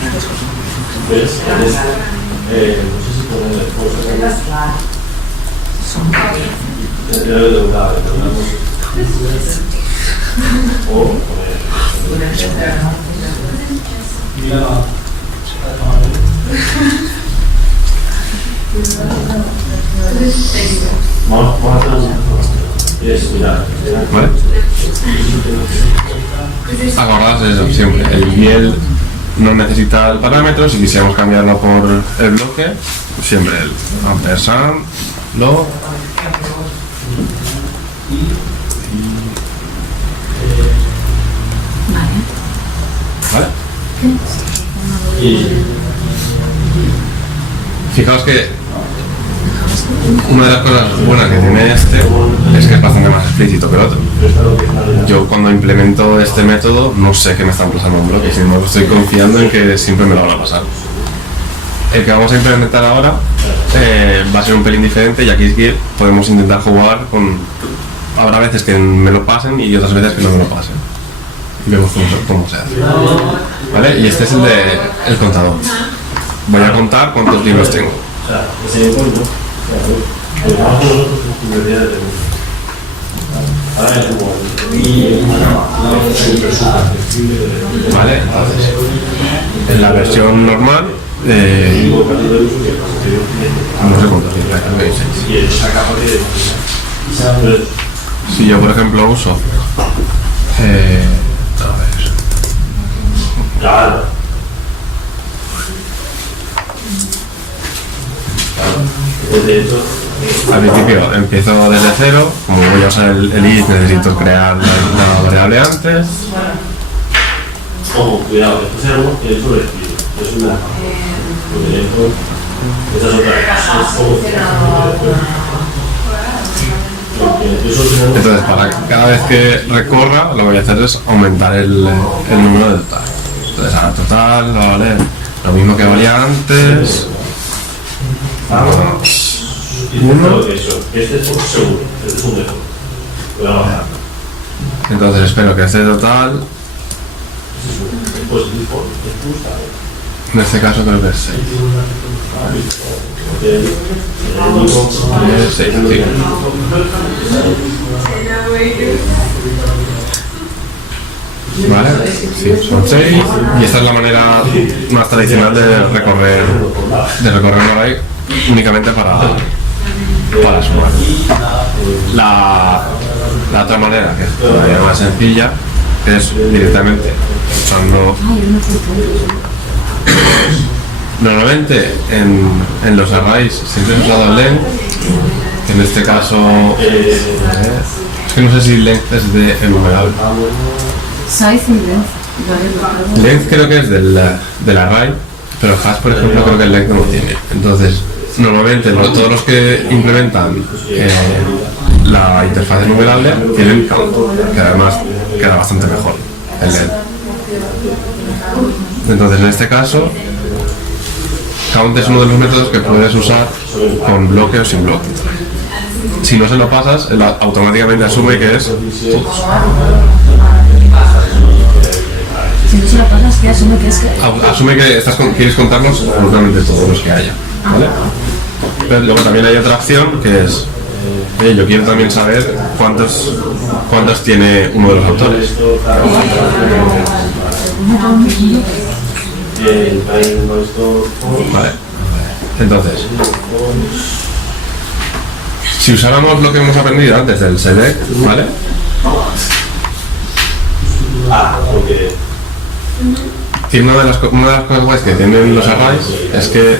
¿Vale? Acordaos de eso siempre. El biel no necesita el parámetro. Si quisiéramos cambiarlo por el bloque, pues siempre el ampersand lo. ¿Vale? Fijaos que una de las cosas buenas que tiene este es que es bastante más explícito que el otro. Yo cuando implemento este método no sé qué me están pasando un bloque, sin embargo estoy confiando en que siempre me lo van a pasar. El que vamos a implementar ahora va a ser un pelín diferente y aquí podemos intentar jugar con... Habrá veces que me lo pasen y otras veces que no me lo pasen. Y vemos cómo se hace. ¿Vale? Y este es el contador. Voy a contar cuántos libros tengo. Vale, entonces en la versión normal no sé cuántos libros hay. Si yo por ejemplo uso al principio empiezo desde cero, como voy a usar el if necesito crear la variable antes. Ojo, cuidado, esto es algo que es sobreescrito. Es una. Esa es otra. Entonces, para cada vez que recorra, lo que voy a hacer es aumentar el número de total. Entonces, ahora total va a valer lo mismo que valía antes. Este es un seguro, este es un default. Entonces espero que este total, en este caso creo que es 6. Es 6, sí. Vale, sí, son 6 y esta es la manera más tradicional de recorrer un array únicamente para sumar. La otra manera, que es todavía más sencilla, es directamente usando. Normalmente en los arrays siempre he usado el length, que en este caso es que no sé si length es de enumerable. Size y length. Length creo que es del array, pero hash por ejemplo creo que el length no lo tiene. Entonces normalmente todos los que implementan la interfaz enumerable tienen count, que además queda bastante mejor el length. Entonces en este caso count es uno de los métodos que puedes usar con bloque o sin bloque. Si no se lo pasas, él automáticamente asume que es todos. Si no se la pasas, que asume que es que... Asume que quieres contarnos absolutamente todos los que haya, ¿vale? Pero luego también hay otra opción que es, yo quiero también saber cuántos tiene uno de los autores. Vale. Entonces, si usáramos lo que hemos aprendido antes del select, ¿vale? Y una de las cosas guays que tienen los arrays es que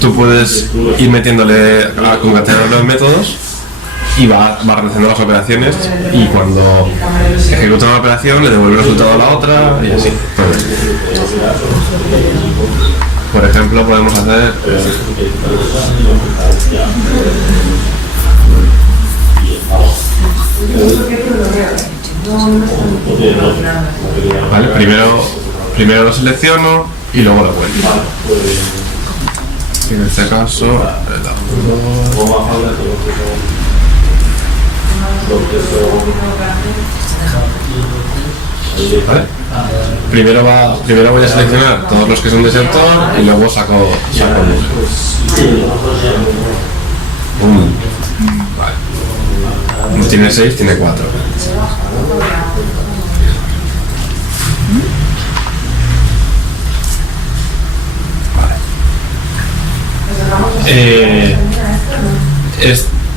tú puedes ir metiéndole, concatenando los métodos y va realizando las operaciones, y cuando ejecuta una operación le devuelve el resultado a la otra y así. Por ejemplo, podemos hacer vale, primero lo selecciono y luego lo cuento. En este caso, ¿vale? Primero voy a seleccionar todos los que son de ese autor y luego saco uno. Vale. No tiene 6, tiene 4.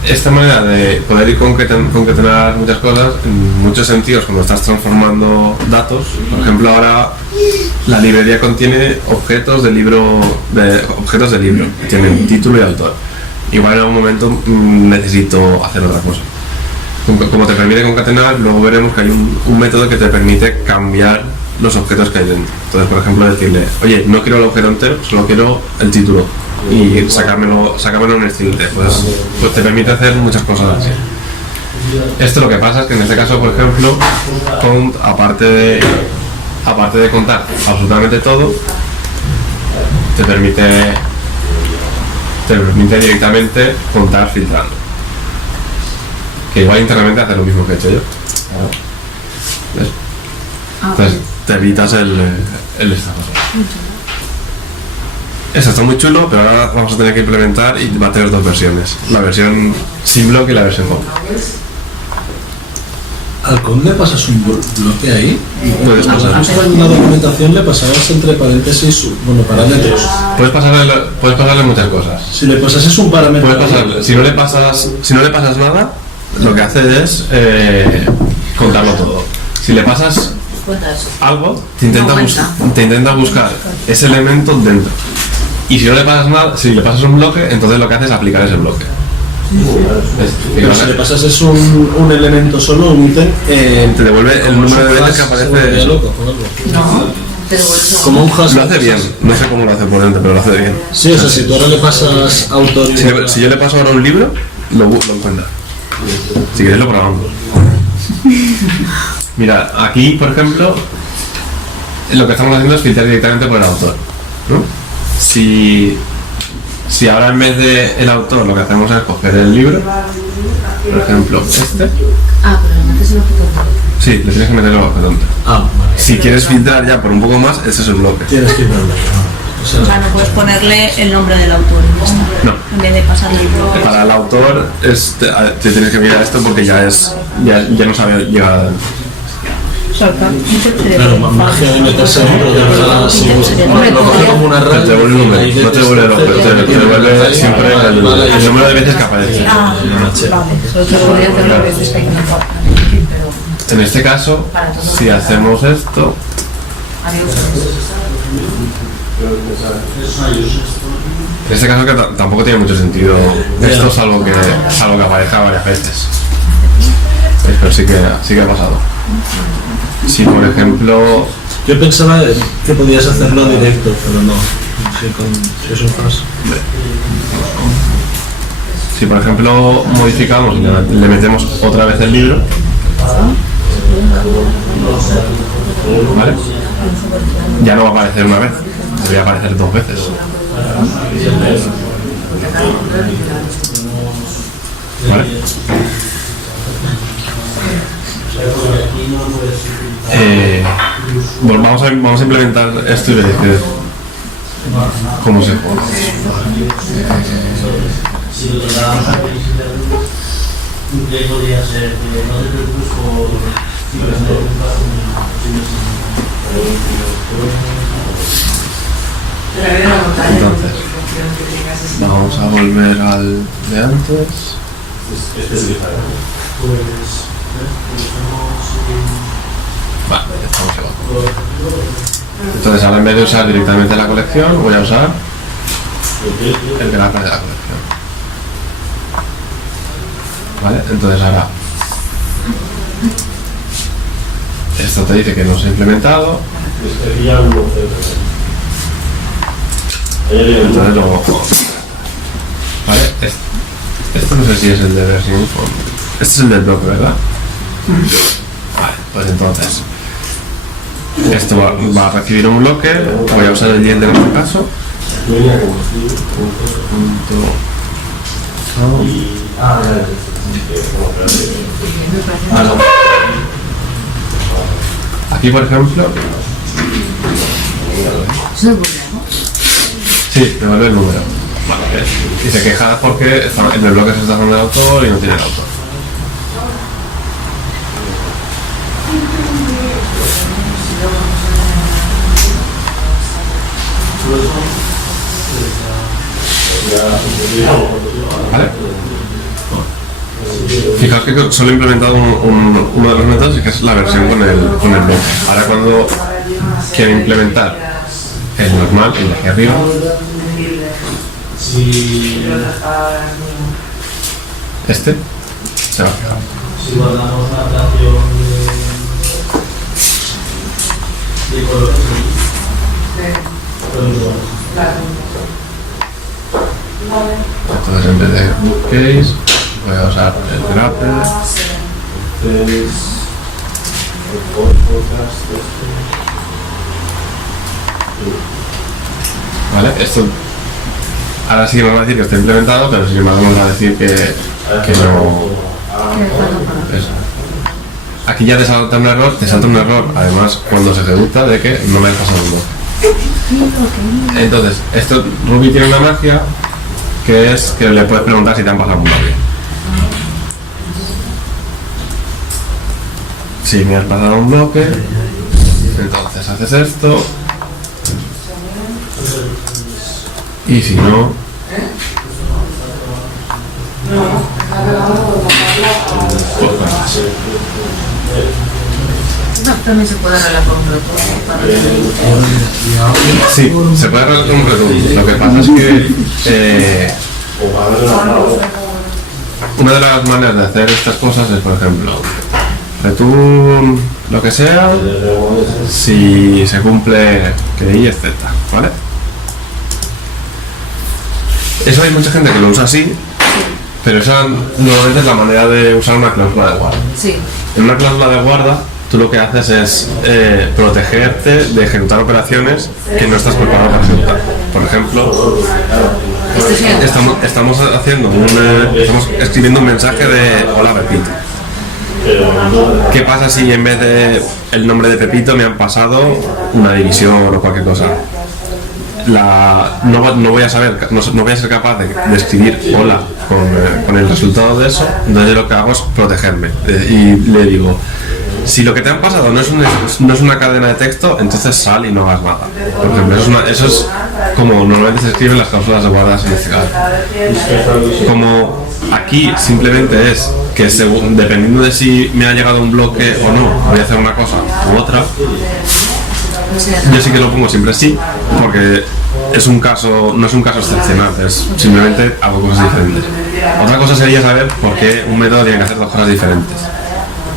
Esta manera de poder ir concatenar muchas cosas, en muchos sentidos, cuando estás transformando datos, por ejemplo, ahora la librería contiene objetos de libro, tienen título y autor. Igual en algún momento necesito hacer otra cosa. Como te permite concatenar, luego veremos que hay un método que te permite cambiar los objetos que hay dentro. Entonces, por ejemplo, decirle, oye, no quiero el objeto entero, solo quiero el título, y sacármelo en el string. Pues te permite hacer muchas cosas así. Esto lo que pasa es que en este caso, por ejemplo, count, aparte de contar absolutamente todo, te permite directamente contar filtrando. Que igual internamente hace lo mismo que he hecho yo. ¿Ves? Entonces te evitas el esta cosa. Eso está muy chulo, pero ahora vamos a tener que implementar y va a tener dos versiones. La versión sin bloque y la versión con. ¿Al COM le pasas un bloque ahí? Puedes pasar. Justo en la documentación le pasabas entre paréntesis, parámetros. Puedes pasarle muchas cosas. Si le pasases un parámetro... Puedes pasarle, si no le pasas nada, lo que hace es contarlo todo. Si le pasas algo, te intenta buscar ese elemento dentro. Y si no le pasas nada, si le pasas un bloque, entonces lo que hace es aplicar ese bloque. Pero si le pasas es un elemento solo, un ítem, te devuelve el número de veces que aparece. Loco, como un hash. Lo hace bien, no sé cómo lo hace por dentro, pero lo hace bien. Sí, o sea, si tú ahora le pasas autor. Si yo le paso ahora un libro, lo encuentra. Si quieres lo probamos. Mira, aquí por ejemplo, lo que estamos haciendo es filtrar directamente por el autor, ¿no? Si ahora en vez de el autor lo que hacemos es coger el libro, por ejemplo este. Pero no te se lo quito. Sí, le tienes que meter el objeto dentro. Vale. Si quieres filtrar ya por un poco más, ese es el bloque. Tienes que filtrarlo. O sea, no puedes ponerle el nombre del autor y ya está. No. En vez de pasarle el bloque. Para el autor te tienes que mirar esto porque ya no sabe llegar adentro. Claro, magia de meterse dentro de la como una Pero te devuelve el número, no te devuelve el objeto, te devuelve siempre el número de veces que aparece. Solo te podría hacer las veces que hay que mejorar. En este caso, si hacemos esto, en este caso que tampoco tiene mucho sentido esto, salvo que aparezca varias veces. Pero sí que ha pasado. Si por ejemplo... Yo pensaba que podías hacerlo directo, pero no. Si es un hash. Si por ejemplo modificamos y le metemos otra vez el libro, ¿vale? Ya no va a aparecer una vez, debería aparecer dos veces. ¿Vale? Bueno, vamos a implementar esto y veréis cómo se juega. Si lo tratamos aquí, podría ser que no te preocupes por... Entonces, vamos a volver al de antes. Vale, ya estamos abajo. Entonces, ahora en vez de usar directamente la colección, voy a usar el graph de la colección. Vale, entonces ahora esto te dice que no se ha implementado. Entonces luego, vale, esto no sé si es el de versión. Este es el del bloque, ¿verdad? Vale, pues entonces esto va a recibir un bloque. Voy a usar el yield en este caso. Aquí, por ejemplo, sí, me vuelve el número. Vale, y se queja porque en el bloque se está dando el autor y no tiene el autor. ¿Vale? Fijaos que solo he implementado uno de los métodos y que es la versión con el bloque. Ahora cuando quiero implementar el normal, el de aquí arriba, este se va a fijar. Si guardamos la relación de colores, entonces en vez de bookcase voy a usar el grapple. Vale, esto ahora sí que me va a decir que está implementado, pero sin embargo nos va a decir que no. Eso. Aquí ya te salta un error, además cuando se ejecuta de que no me ha pasado un bloque. Entonces, esto Ruby tiene una magia que es que le puedes preguntar si te han pasado un bloque. Si me has pasado un bloque, entonces haces esto. Y si no, pues pasas. No, también se puede arreglar con un retorno. Sí, se puede arreglar con un return. Lo que pasa es que una de las maneras de hacer estas cosas es, por ejemplo, return lo que sea si se cumple que y etc. ¿Vale? Eso hay mucha gente que lo usa así, pero esa normalmente es la manera de usar una cláusula de guarda. Sí. En una cláusula de guarda, tú lo que haces es protegerte de ejecutar operaciones que no estás preparado para ejecutar. Por ejemplo, estamos escribiendo un mensaje de hola Pepito. ¿Qué pasa si en vez de el nombre de Pepito me han pasado una división o cualquier cosa? No voy a ser capaz de escribir hola con el resultado de eso. Entonces lo que hago es protegerme y le digo, si lo que te han pasado no es una cadena de texto, entonces sal y no hagas nada. Por ejemplo, eso es como normalmente se escriben las cláusulas de guarda en este caso. Como aquí simplemente es que dependiendo de si me ha llegado un bloque o no, voy a hacer una cosa u otra. Yo sí que lo pongo siempre así, porque no es un caso excepcional, es simplemente hago cosas diferentes. Otra cosa sería saber por qué un método tiene que hacer dos cosas diferentes.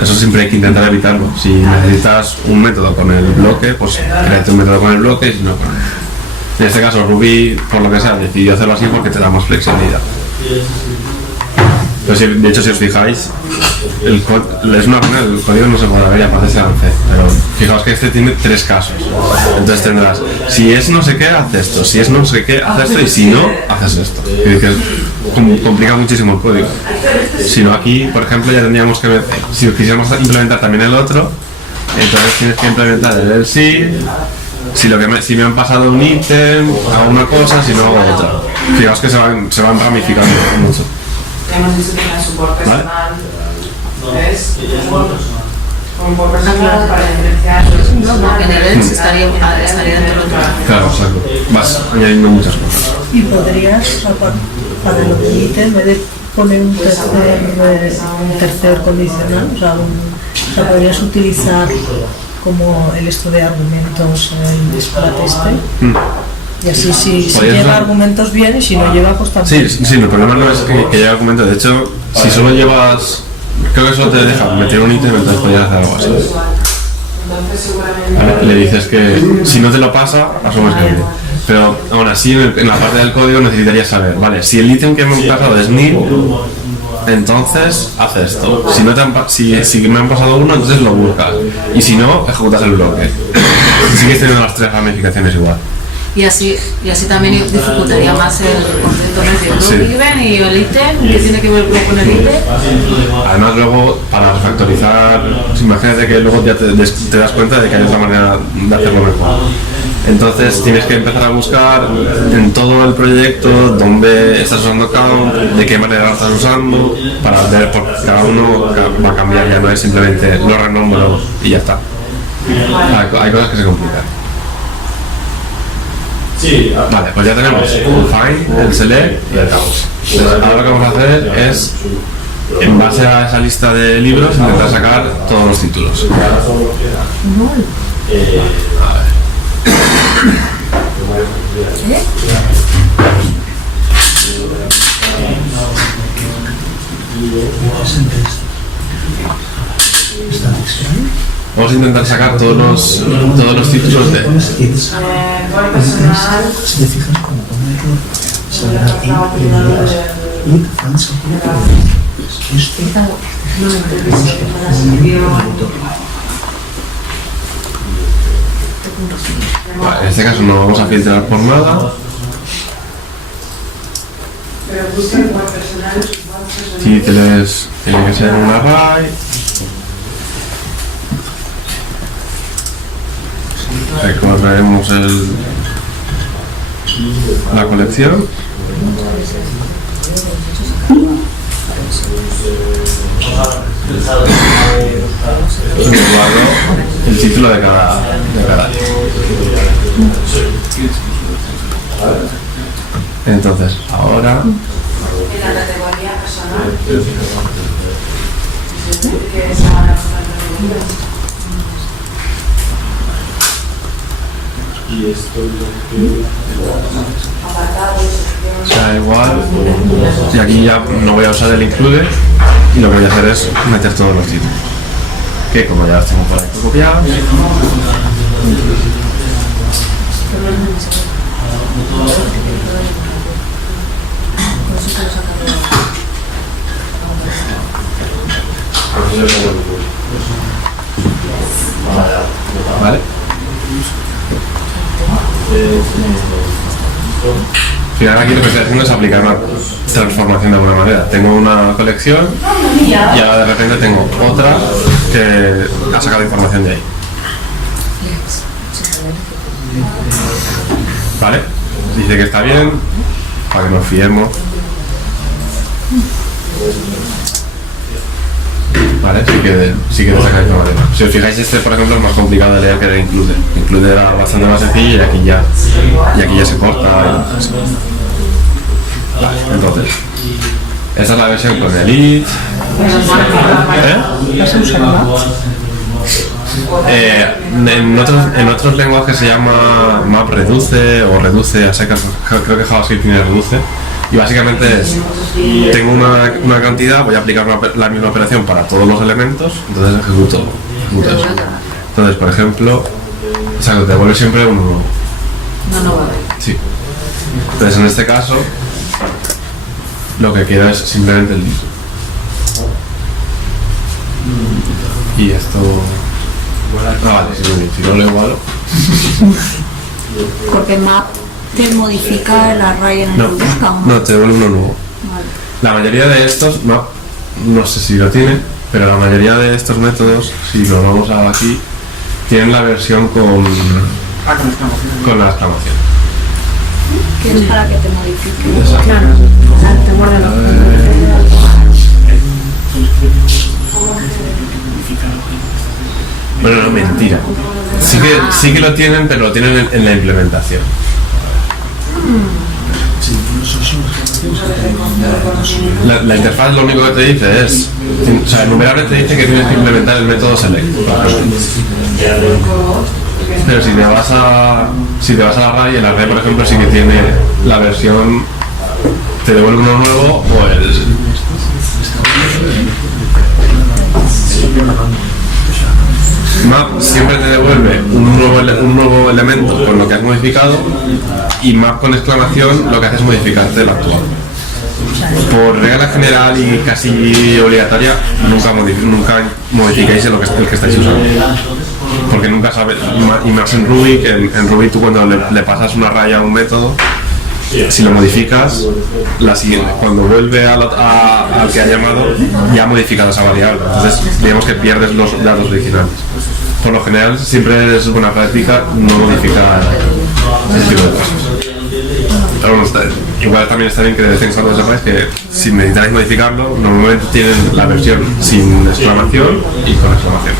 Eso siempre hay que intentar evitarlo. Si necesitas un método con el bloque, pues créate un método con el bloque y si no con él. En este caso Ruby, por lo que sea, decidió hacerlo así porque te da más flexibilidad. Pero de hecho, si os fijáis, es una pena, el código no se puede ver y aparte se avance, pero fijaos que este tiene tres casos. Entonces tendrás, si es no sé qué, haz esto, si es no sé qué, haz esto, y si no, haces esto. Y que complica muchísimo el código. Si no, aquí, por ejemplo, ya tendríamos que ver, si quisiéramos implementar también el otro, Entonces tienes que implementar el else si me han pasado un ítem, hago una cosa, si no hago otra. Fijaos que se van ramificando mucho. Hemos dicho que tiene support personal. ¿Ves? Un por personal para diferenciar. No, que en el Edge estaría dentro del otro. Claro, exacto. Vas añadiendo muchas cosas. Y podrías, para el otro ítem, en vez de poner un tercer condicional, o sea, podrías utilizar como el esto de argumentos el disparate este. Y así si lleva argumentos bien y si no lleva pues también. Sí, el problema no es que lleve argumentos. De hecho, si solo llevas... Creo que solo te deja meter un ítem, entonces podrías hacer algo así. Vale, le dices que si no te lo pasa, asumes que bien. Pero aún así, en la parte del código necesitarías saber, vale, si el ítem que me han pasado es nil, entonces haz esto. Si me han pasado uno, entonces lo buscas. Y si no, ejecutas el bloque. Sigues teniendo las 3 ramificaciones igual. Y así también dificultaría más el concepto de Sí. given y el ítem, que tiene que ver con el ítem. Además luego, para refactorizar, imagínate que luego ya te das cuenta de que hay otra manera de hacerlo mejor. Entonces tienes que empezar a buscar en todo el proyecto dónde estás usando count, de qué manera lo estás usando, para ver por cada uno va a cambiar, ya no es simplemente lo renombro y ya está. Hay cosas que se complican. Vale, pues ya tenemos el find, el select y el count. Entonces, ahora lo que vamos a hacer es, en base a esa lista de libros, intentar sacar todos los títulos. Vamos a intentar sacar todos los títulos de... Por personal. Si te fijas como pone error, saldrá it fans Vale, en este caso no vamos a filtrar por nada. Pero busquen por personal. Títulos tiene que ser un array. Recorreremos la colección. Y me guardo el título de cada Entonces, ahora En la categoría personal. Que es la categoría. o sea, igual, y aquí ya no voy a usar el include y lo que voy a hacer es meter todos los títulos, que como ya los tengo por ahí copiados. Vale. Final aquí lo que estoy haciendo es aplicar una transformación de alguna manera. Tengo una colección y ahora de repente tengo otra que ha sacado información de ahí. Vale, dice que está bien, para que nos fiemos. Vale, sí que saca información. Si os fijáis, este por ejemplo es más complicado de leer que el include. Include era bastante más sencillo y aquí ya se corta. Vale, entonces, esta es la versión con el it. En otros lenguajes se llama map reduce o reduce a secas. Creo que JavaScript tiene reduce. Y básicamente es, tengo una cantidad, voy a aplicar la misma operación para todos los elementos, entonces ejecuto eso. Entonces, por ejemplo, te devuelve siempre un nuevo. No vale. Sí. Entonces, en este caso, lo que quiero es simplemente el list. Y esto... vale, si no lo igualo. Porque map te modifica el array en el que buscamos. No, te devuelve uno nuevo. Vale. La mayoría de estos, no sé si lo tiene, pero la mayoría de estos métodos, si lo vamos a aquí, tienen la versión con Ah, con exclamación. la exclamación. Que es para que te modifique. Claro, te guarda los Bueno, no, mentira. Sí que lo tienen, pero lo tienen en la implementación. Sí, incluso son exclamaciones. La interfaz lo único que te dice es, o sea, enumerable te dice que tienes que implementar el método select. Pero si te vas a la array, el array por ejemplo sí que tiene la versión, te devuelve uno nuevo o el... Map siempre te devuelve un nuevo elemento con lo que has modificado, y map con exclamación lo que hace es modificarte el actual. Por regla general y casi obligatoria, nunca modificáis el que estáis usando. Porque nunca sabes, y más en Ruby, que en Ruby tú cuando le pasas una raya a un método, si lo modificas, cuando vuelve al que ha llamado, ya ha modificado esa variable. Entonces, digamos que pierdes los datos originales. Por lo general, siempre es buena práctica no modificar ese tipo de cosas. Pero bueno, igual también está bien que de vez en cuando sepáis que si necesitáis modificarlo, normalmente tienen la versión sin exclamación y con exclamación.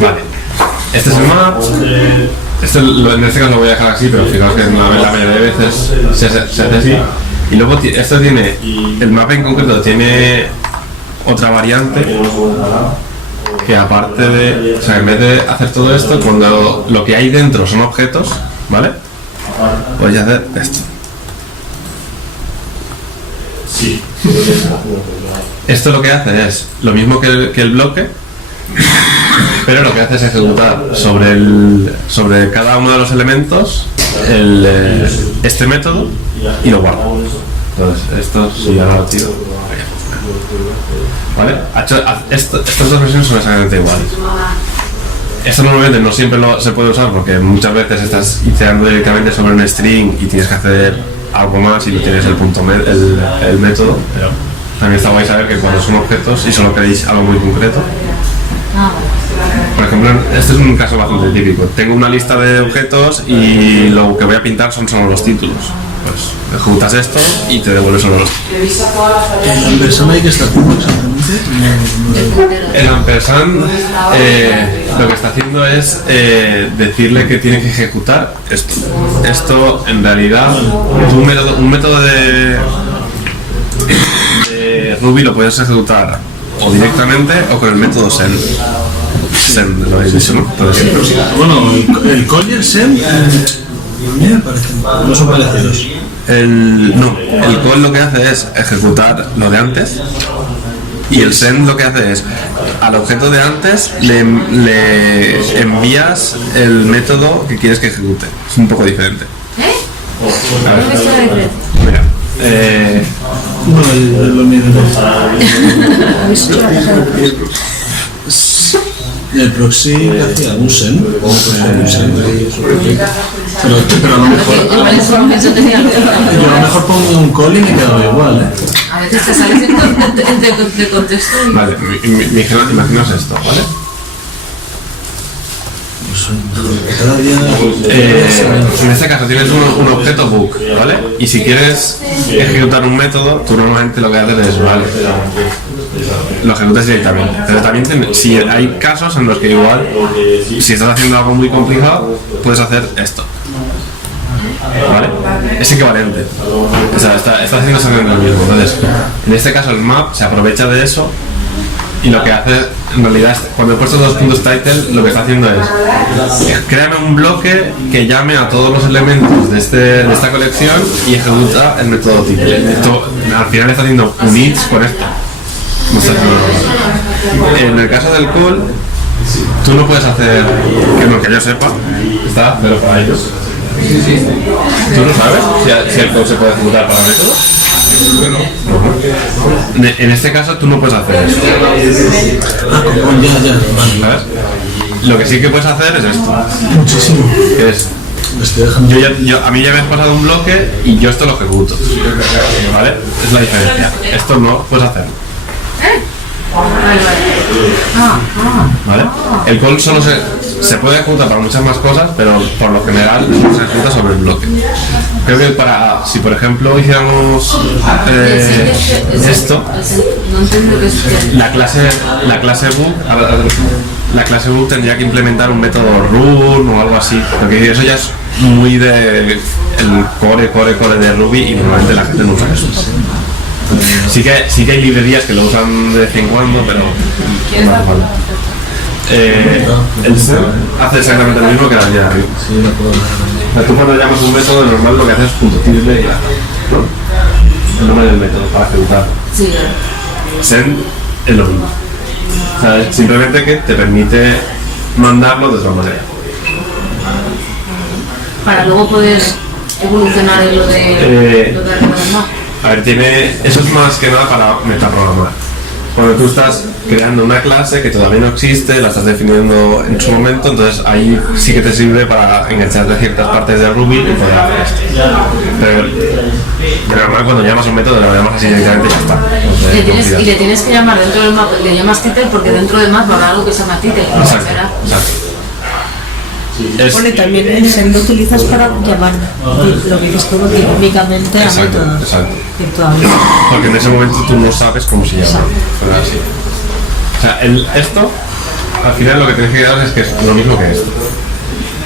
Vale. Este es el map. En este caso lo voy a dejar así, pero fijaos que la mayoría de veces se hace así. Y luego esto tiene, el mapa en concreto tiene otra variante que aparte de, o sea, en vez de hacer todo esto, cuando lo que hay dentro son objetos, ¿vale? Podéis hacer esto. Esto lo que hace es lo mismo que el bloque, pero lo que hace es ejecutar sobre cada uno de los elementos este método y lo guarda. Entonces, esto si ahora lo tiro, ¿vale? Estas dos versiones son exactamente iguales. Esto normalmente no siempre se puede usar porque muchas veces estás iterando directamente sobre un string y tienes que hacer algo más y no tienes el método, pero también está guay saber que cuando son objetos y solo queréis algo muy concreto. Por ejemplo, este es un caso bastante típico. Tengo una lista de objetos y lo que voy a pintar son solo los títulos. Pues ejecutas esto y te devuelve solo los títulos. ¿El ampersand hay que estar haciendo exactamente? El ampersand lo que está haciendo es decirle que tiene que ejecutar esto. Esto en realidad, un método de Ruby lo puedes ejecutar o directamente o con el método send. Send, lo habéis visto, ¿no? Bueno, el call y el send me parecen, no son parecidos. El call lo que hace es ejecutar lo de antes, y el send lo que hace es al objeto de antes le envías el método que quieres que ejecute. Es un poco diferente. A ver. Mira, No, lo mismo. El proxy hacía un send, pero a lo mejor yo a lo mejor pongo un calling y quedaba igual, A veces te sales de contexto y... vale, imaginaos esto, ¿vale? Cada día En este caso tienes un objeto book, ¿vale? Y si quieres ejecutar un método, tú normalmente lo que haces es, ¿vale? Lo ejecutas directamente. Pero también si hay casos en los que igual, si estás haciendo algo muy complicado, puedes hacer esto. ¿Vale? Es equivalente. O sea, está haciendo exactamente lo mismo. Entonces, en este caso el map se aprovecha de eso. Y lo que hace, en realidad, cuando he puesto dos puntos title, lo que está haciendo es créame un bloque que llame a todos los elementos de esta colección y ejecuta el método title. Esto al final está haciendo un each con esto. No está haciendo. En el caso del call, tú no puedes hacer, que yo sepa, está pero para ellos. ¿Tú no sabes si el call se puede ejecutar para método? Bueno, en este caso tú no puedes hacer esto. ¿Sabes? Lo que sí que puedes hacer es esto. muchísimo. Que es, a mí ya me has pasado un bloque y yo esto lo ejecuto. ¿Vale? Es la diferencia. Esto no puedes hacerlo. ¿Vale? El call solo se puede ejecutar para muchas más cosas, pero por lo general se ejecuta sobre el bloque. Creo que si por ejemplo hiciéramos esto, la clase book tendría que implementar un método run o algo así, porque eso ya es muy de el core de Ruby y normalmente la gente no usa eso. Sí que hay librerías que lo usan de vez en cuando, pero no hace falta. El SEM hace exactamente lo mismo que la línea de arriba. O sea, tú cuando llamas un método normal lo que haces es punto tilde y ya, ¿no? El nombre del método para ejecutar. Sí. SEM es lo mismo. O sea, simplemente que te permite mandarlo de otra manera. Para luego poder evolucionar en lo de más. A ver, eso es más que nada para metaprogramar. Cuando tú estás creando una clase que todavía no existe, la estás definiendo en su momento, entonces ahí sí que te sirve para engancharte ciertas partes de Ruby y poder hacer esto. Pero normal cuando llamas un método lo llamas así directamente y ya está. Y le tienes que llamar dentro del map, le llamas title porque dentro del map va a haber algo que se llama title. Exacto. Pone también el SEM lo utilizas para llamar lo que dices tú dinámicamente a métodos. Exacto. Virtuales. Porque en ese momento tú no sabes cómo se llama. Pero así. O sea, esto, al final lo que tienes que dar es que es lo mismo que esto.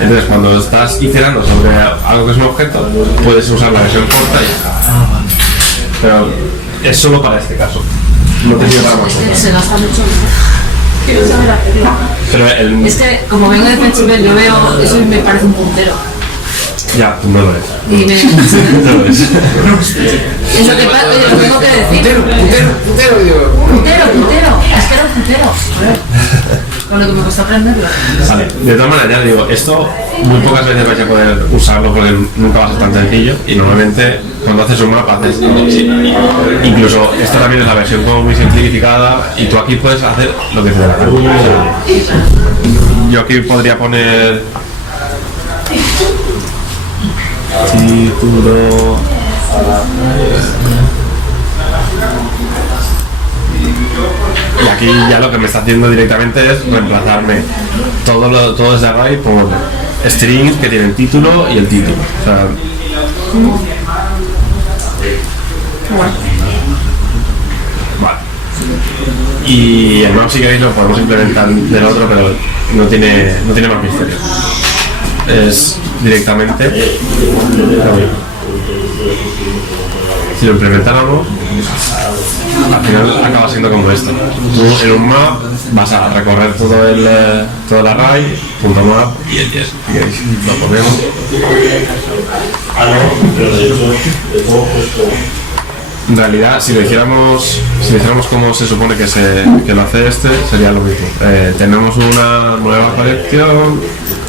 Entonces, cuando estás iterando sobre algo que es un objeto, puedes usar la versión corta y ya está. Pero es solo para este caso. No te sirve para más cosas. Se gasta mucho. Quiero saber hacerlo. Pero Es que como vengo de PHP yo veo eso y me parece un puntero. Ya, no lo es. Y me... No lo es. Es lo que pasa, oye, lo tengo que decir. Putero, digo. Putero. Es que era un putero. Con lo que me cuesta aprenderlo. Vale, de todas maneras, ya digo, esto muy pocas veces vais a poder usarlo porque nunca va a ser tan sencillo y normalmente cuando haces un mapa haces incluso esta también es la versión como muy simplificada y tú aquí puedes hacer lo que te dé la gana. Yo aquí podría poner título y aquí ya lo que me está haciendo directamente es reemplazarme todo desde array por strings que tienen título y el título. O sea, vale. Y el map si queréis lo podemos implementar del otro, pero no tiene más misterio. Es directamente lo mismo. Si lo implementáramos, al final acaba siendo como esto. Tú en un map vas a recorrer todo el array, punto map y el yes. Lo ponemos. En realidad, si lo hiciéramos como se supone que lo hace este, sería lo mismo. Tenemos una nueva colección.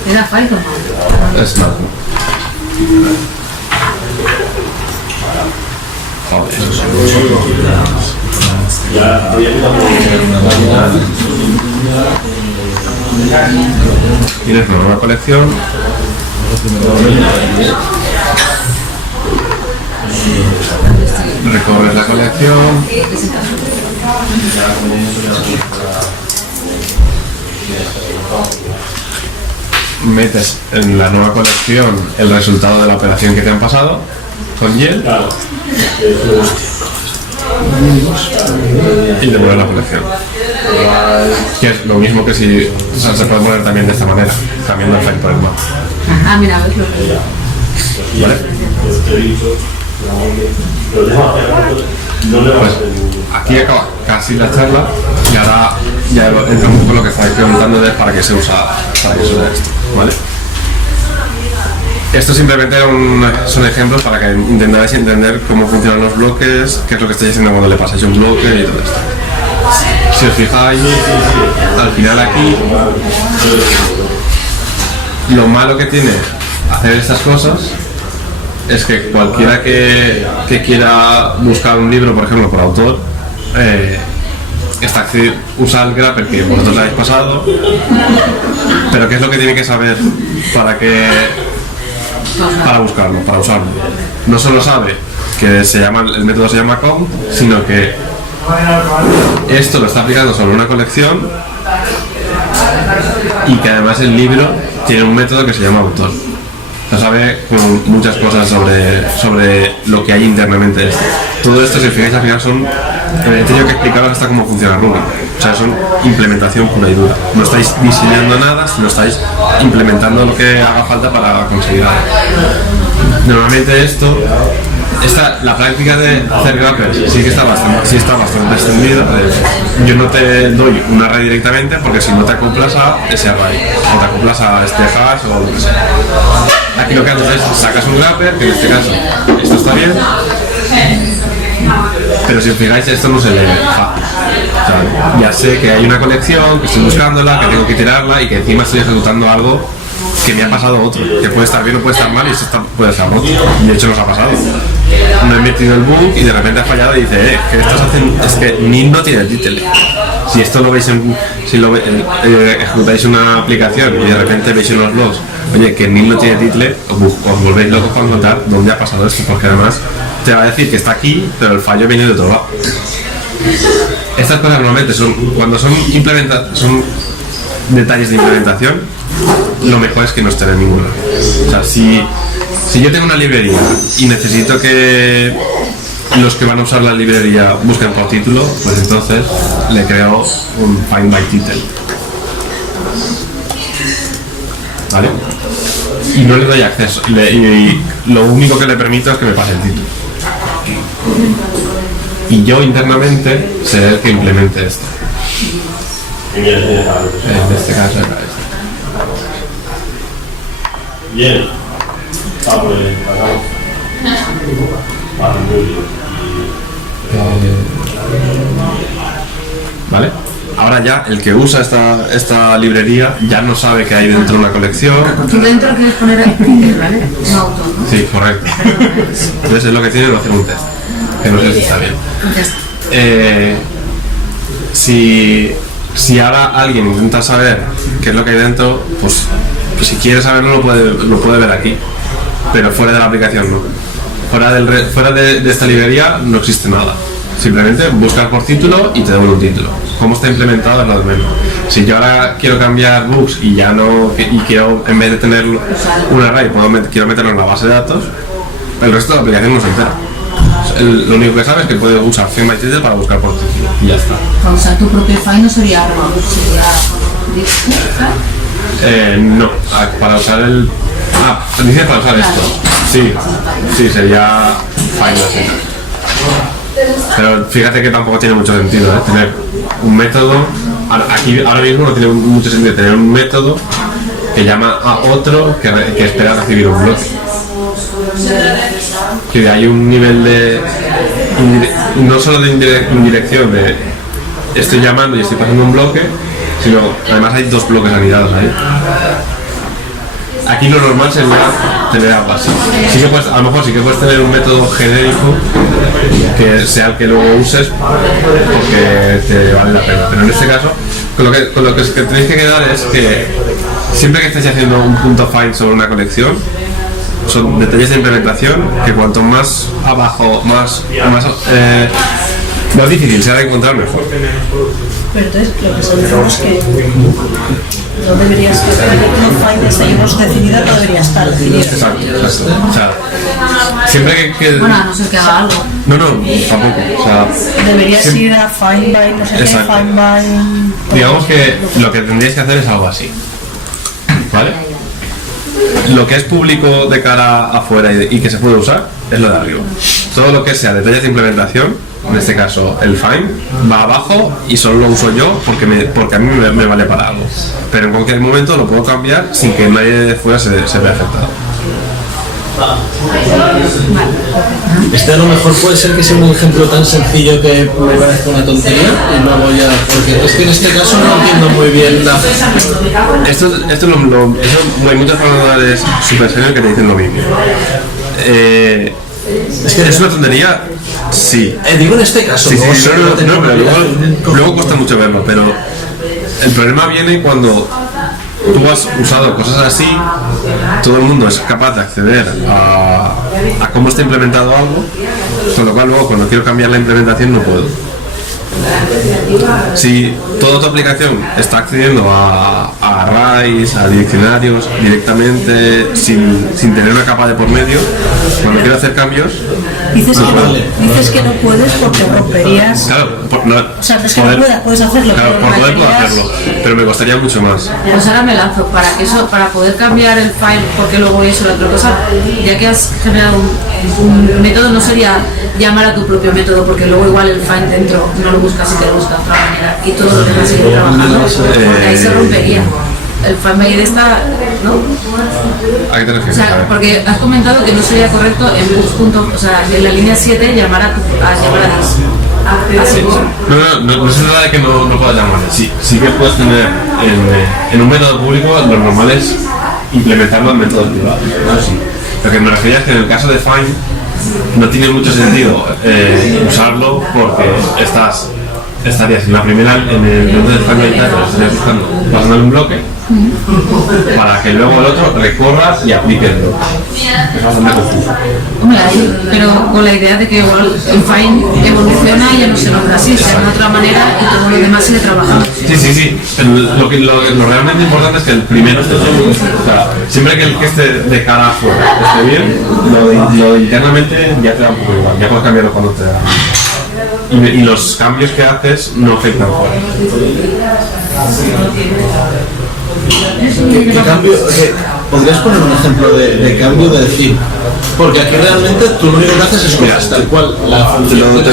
Era Python. Es nada. Joder, eso es tienes una nueva colección. Recorres la colección. Metes en la nueva colección el resultado de la operación que te han pasado con YEL y devuelves la colección. Que es lo mismo que si se puede poner también de esta manera, cambiando el file por el map. Ah, mira, ves lo que... ¿Vale? Pues aquí acaba casi la charla y ahora ya entra un poco lo que estáis preguntando de para qué se usa esto, ¿vale? Esto simplemente son ejemplos para que intentáis entender cómo funcionan los bloques, qué es lo que estáis haciendo cuando le pasáis un bloque y todo esto. Si os fijáis, al final aquí lo malo que tiene hacer estas cosas es que cualquiera que quiera buscar un libro, por ejemplo, por autor, usa el grapper que vosotros le habéis pasado, pero ¿qué es lo que tiene que saber para buscarlo, para usarlo? No solo sabe que el método se llama count, sino que esto lo está aplicando sobre una colección y que además el libro tiene un método que se llama autor. O sea, sabe como muchas cosas sobre lo que hay internamente. Todo esto, si os fijáis, al final son... he tenido que explicaros hasta cómo funciona Ruby. O sea, son implementación pura y dura. No estáis diseñando nada, sino estáis implementando lo que haga falta para conseguir algo. Normalmente la práctica de hacer grappers sí está bastante extendida. Yo no te doy un array directamente porque si no te acoplas a ese array o te acoplas a este hash o lo que sea. Aquí lo que haces es sacas un grapper, que en este caso esto está bien, pero si os fijáis esto no se lee. O sea, ya sé que hay una colección, que estoy buscándola, que tengo que tirarla y que encima estoy ejecutando algo que me ha pasado otro, que puede estar bien o puede estar mal y esto puede estar roto. De hecho nos ha pasado. No he metido el bug y de repente ha fallado y dice, que estos hacen, es que NIL no tiene title. Si esto lo veis ejecutáis una aplicación y de repente veis en los logs, oye, que NIL no tiene title, os volvéis locos para encontrar dónde ha pasado esto, porque además te va a decir que está aquí, pero el fallo viene de otro lado. Estas cosas normalmente cuando son detalles de implementación, lo mejor es que no estén en ninguna. O sea, si yo tengo una librería y necesito que los que van a usar la librería busquen por título, pues entonces le creo un find by title. ¿Vale? Y no le doy acceso. Y lo único que le permito es que me pase el título. Y yo internamente seré el que implemente esto. En este caso era esto. Bien. ¿Vale? Ahora ya el que usa esta librería ya no sabe que hay dentro una colección. Tú dentro quieres poner el title, ¿vale? No autor, ¿no? Sí, correcto. Entonces es lo que tiene que hacer un test. Que no sé si está bien. Si ahora alguien intenta saber qué es lo que hay dentro, pues si quiere saberlo lo puede ver aquí, pero fuera de la aplicación no. Fuera de esta librería no existe nada. Simplemente buscas por título y te devuelve un título. Cómo está implementado es lo de menos. Si yo ahora quiero cambiar bugs y quiero, en vez de tener un array, quiero meterlo en la base de datos, el resto de la aplicación no se entera. Lo único que sabes es que puedes usar find by title para buscar por título y ya está. Para usar tu propio file no sería no, para usar el... dice para usar esto. Sí, sería find así. Pero fíjate que tampoco tiene mucho sentido, tener un método. Aquí ahora mismo no tiene mucho sentido tener un método que llama a otro que espera recibir un bloque. Que hay un nivel de no solo de indirección de estoy llamando y estoy pasando un bloque, sino además hay dos bloques anidados ahí. Aquí lo normal sería tener algo así. A lo mejor sí que puedes tener un método genérico que sea el que luego uses porque te vale la pena. Pero en este caso, con lo que tenéis que quedar es que siempre que estéis haciendo un punto find sobre una colección, son detalles de implementación que cuanto más abajo, más difícil sea de encontrar, mejor. Pero entonces lo que sabemos es que no debería estar, no find seguimos definida, no debería estar definida. Exacto. O sea, siempre que bueno, a no ser que haga algo. No, tampoco. O sea, deberías ir a find by, no sé qué, find by... Digamos que lo que tendríais que hacer es algo así. ¿Vale? Lo que es público de cara afuera y que se puede usar es lo de arriba. Todo lo que sea detalles de implementación, en este caso el find, va abajo y solo lo uso yo porque a mí me vale para algo. Pero en cualquier momento lo puedo cambiar sin que nadie de fuera se vea afectado. Este a lo mejor puede ser que sea un ejemplo tan sencillo que me parezca una tontería y no voy a... Porque es que en este caso no entiendo muy bien la... Hay muchos programadores super serios que te dicen lo mismo. Es que es una tontería, sí. Digo en este caso. Sí, no, pero luego cuesta mucho verlo, pero el problema viene cuando tú has usado cosas así, todo el mundo es capaz de acceder a cómo está implementado algo, con lo cual luego cuando quiero cambiar la implementación no puedo. Si toda tu aplicación está accediendo a arrays, a diccionarios directamente, sin tener una capa de por medio, cuando quiero hacer cambios, Dices que no puedes porque romperías. claro, O sea, no es que no puedes hacerlo, claro, pero por poder puedo romperías. hacerlo, pero me costaría mucho más. Pues ahora me lanzo para poder cambiar el file, porque luego voy a hacer otra cosa, ya que has generado un método, no sería llamar a tu propio método, porque luego igual el file dentro no lo buscas y te lo buscas de otra manera y todo lo demás sigue trabajando, porque ahí se rompería. El file ID está, ¿no? ¿A qué te O refieres? sea, porque has comentado que no sería correcto en books. O sea, en la línea 7 llamar a así. No se trata de que no puedas llamar. Sí que puedes tener en un método público, lo normal es implementarlo en métodos privados. ¿No? Sí. Lo que me refería es que en el caso de Find no tiene mucho sentido usarlo porque estarías en la primera, en el método de Find estarías buscando, pasándole un bloque para que luego el otro recorra y aplique el bloque. Es bastante confuso. Hombre, pero con la idea de que igual el Find evoluciona y ya no se nombra así, se llama de otra manera y todo lo demás sigue trabajando. Sí. Pero lo realmente importante es que el primero esté bien. O sea, siempre que el que esté de cara afuera esté bien, lo internamente ya te da un poco igual. Ya puedes cambiarlo cuando te da. Y los cambios que haces no afectan fuera. ¿Qué cambio? ¿Podrías poner un ejemplo de cambio de decir? Porque aquí realmente tú lo único que haces es copiar tal cual la función.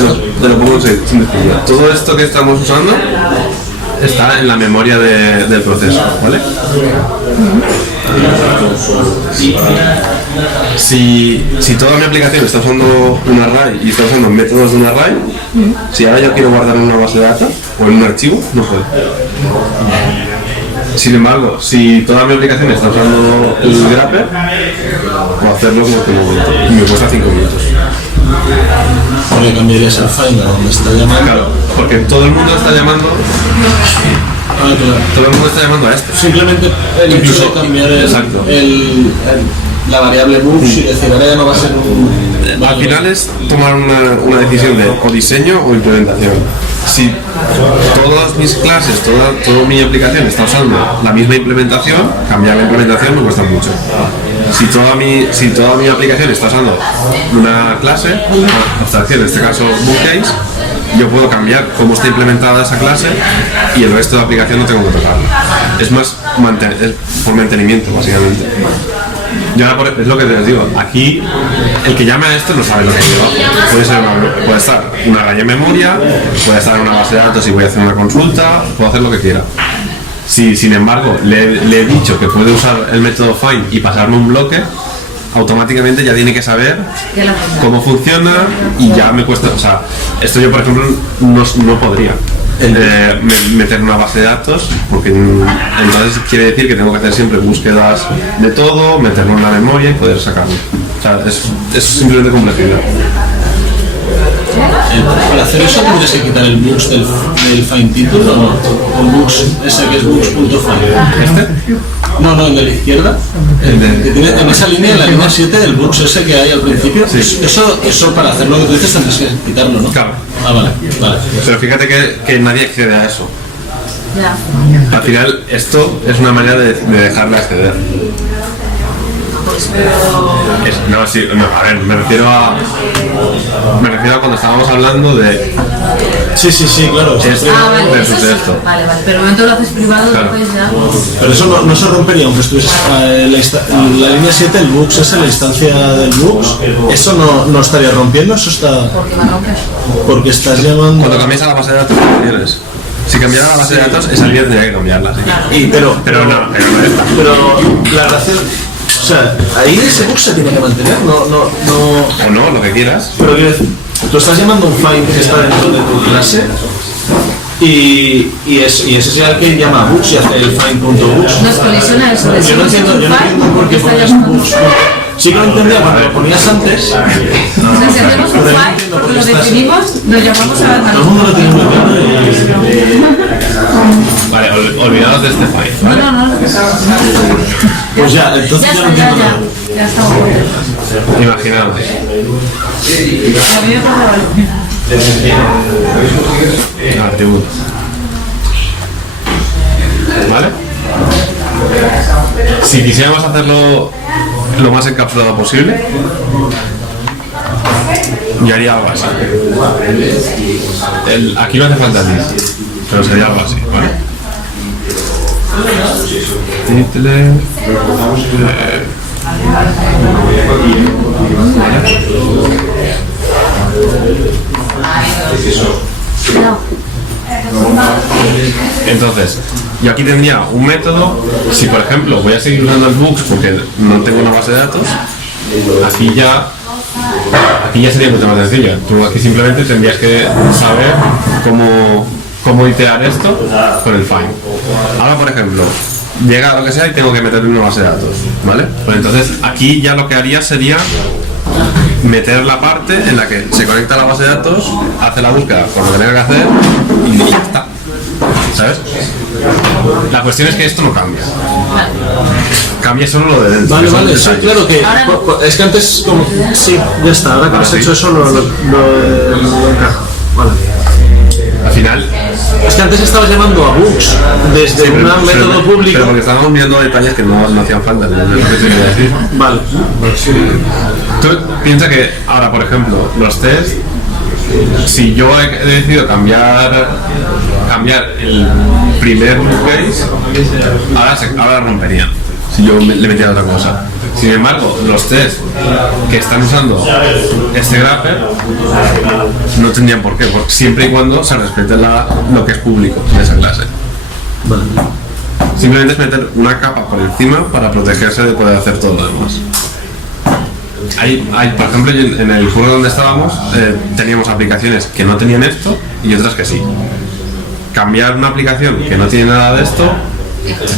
Te lo pongo sin decir. Todo esto que estamos usando está en la memoria del proceso, ¿vale? Si toda mi aplicación está usando un array y está usando métodos de un array, si ahora yo quiero guardar en una base de datos o en un archivo, no puedo. Sin embargo, si toda mi aplicación está usando el grapper, puedo hacerlo como que y me cuesta 5 minutos. Porque cambiarías el Finder donde está llamando. Claro, porque todo el mundo está llamando. Claro. Todo el mundo está llamando a esto. Simplemente el hecho de cambiar Exacto. la variable books y decir ahora ya no va a ser un. Al final es tomar una decisión de o diseño o implementación. Si todas mis clases, toda mi aplicación está usando la misma implementación, cambiar la implementación me cuesta mucho. Si toda mi aplicación está usando una clase, una abstracción, en este caso bookcase, yo puedo cambiar cómo está implementada esa clase y el resto de la aplicación no tengo que tocarlo. Es más es por mantenimiento, básicamente. Yo ahora, es lo que te digo, aquí el que llame a esto no sabe lo que lleva. Puede estar una array en memoria, puede estar en una base de datos y voy a hacer una consulta, puedo hacer lo que quiera. Si sin embargo le he dicho que puede usar el método find y pasarme un bloque, automáticamente ya tiene que saber cómo funciona y ya me cuesta. O sea, esto yo por ejemplo no podría. Meter una base de datos porque entonces quiere decir que tengo que hacer siempre búsquedas de todo, meterlo en la memoria y poder sacarlo. O sea, es simplemente complejidad. Para hacer eso tendrías que quitar el books del find title o no, el books ese que es books.find. No, el de la izquierda, que tiene en esa línea, en la línea 7 del books ese que hay al principio. Sí. Eso para hacer lo que tú dices tendrías que quitarlo, ¿no? Claro. Vale. Pero fíjate que nadie accede a eso. Ya. Al final esto es una manera de dejarle acceder. A ver, me refiero a cuando estábamos hablando de Sí, claro. esto Vale, versus eso sí. esto. Vale, pero el momento lo haces privado, Claro. después ya. Pero eso no se rompería, aunque estuviese la línea 7, el books esa, la instancia del books, eso no estaría rompiendo, eso está. Porque me rompes. Porque estás llamando. Cuando cambias a la base de datos, ¿qué tienes? Si cambiara la base de datos, esa línea tendría que cambiarla. Sí. Pero no está. Pero la relación. O sea, ahí ese book se tiene que mantener, O no, lo que quieras. Pero quiero decir, tú estás llamando un find que está dentro de tu clase y ese es el que llama books y hace el find.books. Nos colisiona eso de Yo no entiendo por qué pones books. Sí que lo entendía cuando lo ponías antes. O sea, si hacemos un file, porque lo definimos, nos llamamos a Todo el mundo lo tiene muy claro. Vale, olvidaos de este file. No. Pues ya, entonces Ya yo no está, entiendo nada. ya estamos contentos. Imaginaos. A mí me pasa algo. Atributos. ¿Vale? Si quisiéramos hacerlo lo más encapsulado posible, yo haría algo así. Aquí no hace falta el list, pero sería algo así, ¿vale? Title, entonces, yo aquí tendría un método. Si por ejemplo voy a seguir usando el books porque no tengo una base de datos, aquí ya sería mucho más sencillo. Tú aquí simplemente tendrías que saber cómo iterar esto con el find. Ahora por ejemplo, llega lo que sea y tengo que meterle una base de datos, ¿vale? Pues entonces aquí ya lo que haría sería meter la parte en la que se conecta a la base de datos, hace la búsqueda con lo que tenga que hacer y ya está, ¿sabes? La cuestión es que esto no cambia, cambia solo lo de dentro. Vale, vale, sí, claro que es que antes como sí, ya está, ahora que has hecho eso lo encaja. Vale. Al final es que antes estabas llamando a books desde un método público. Pero porque estábamos viendo detalles que no hacían falta, ¿no? Es lo que te quería decir. Vale. Tú piensas que ahora, por ejemplo, los test, si yo he decidido cambiar el primer case, ahora rompería si yo le metiera otra cosa. Sin embargo, los test que están usando este grapher no tendrían por qué, siempre y cuando se respete lo que es público de esa clase. Vale. Simplemente es meter una capa por encima para protegerse de poder hacer todo lo demás. Por ejemplo, en el curso donde estábamos teníamos aplicaciones que no tenían esto y otras que sí. Cambiar una aplicación que no tiene nada de esto,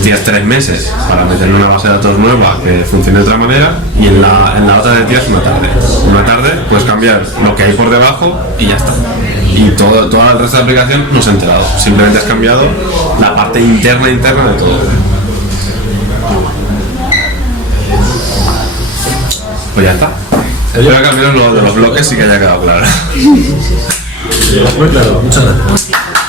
tienes 3 meses para meterle una base de datos nueva que funcione de otra manera, y en la otra te tiras una tarde. Una tarde puedes cambiar lo que hay por debajo y ya está. Y todo el resto de la aplicación no se ha enterado. Simplemente has cambiado la parte interna de todo. Pues ya está. Espero que al menos lo de los bloques sí que haya quedado claro. Muy claro, muchas gracias.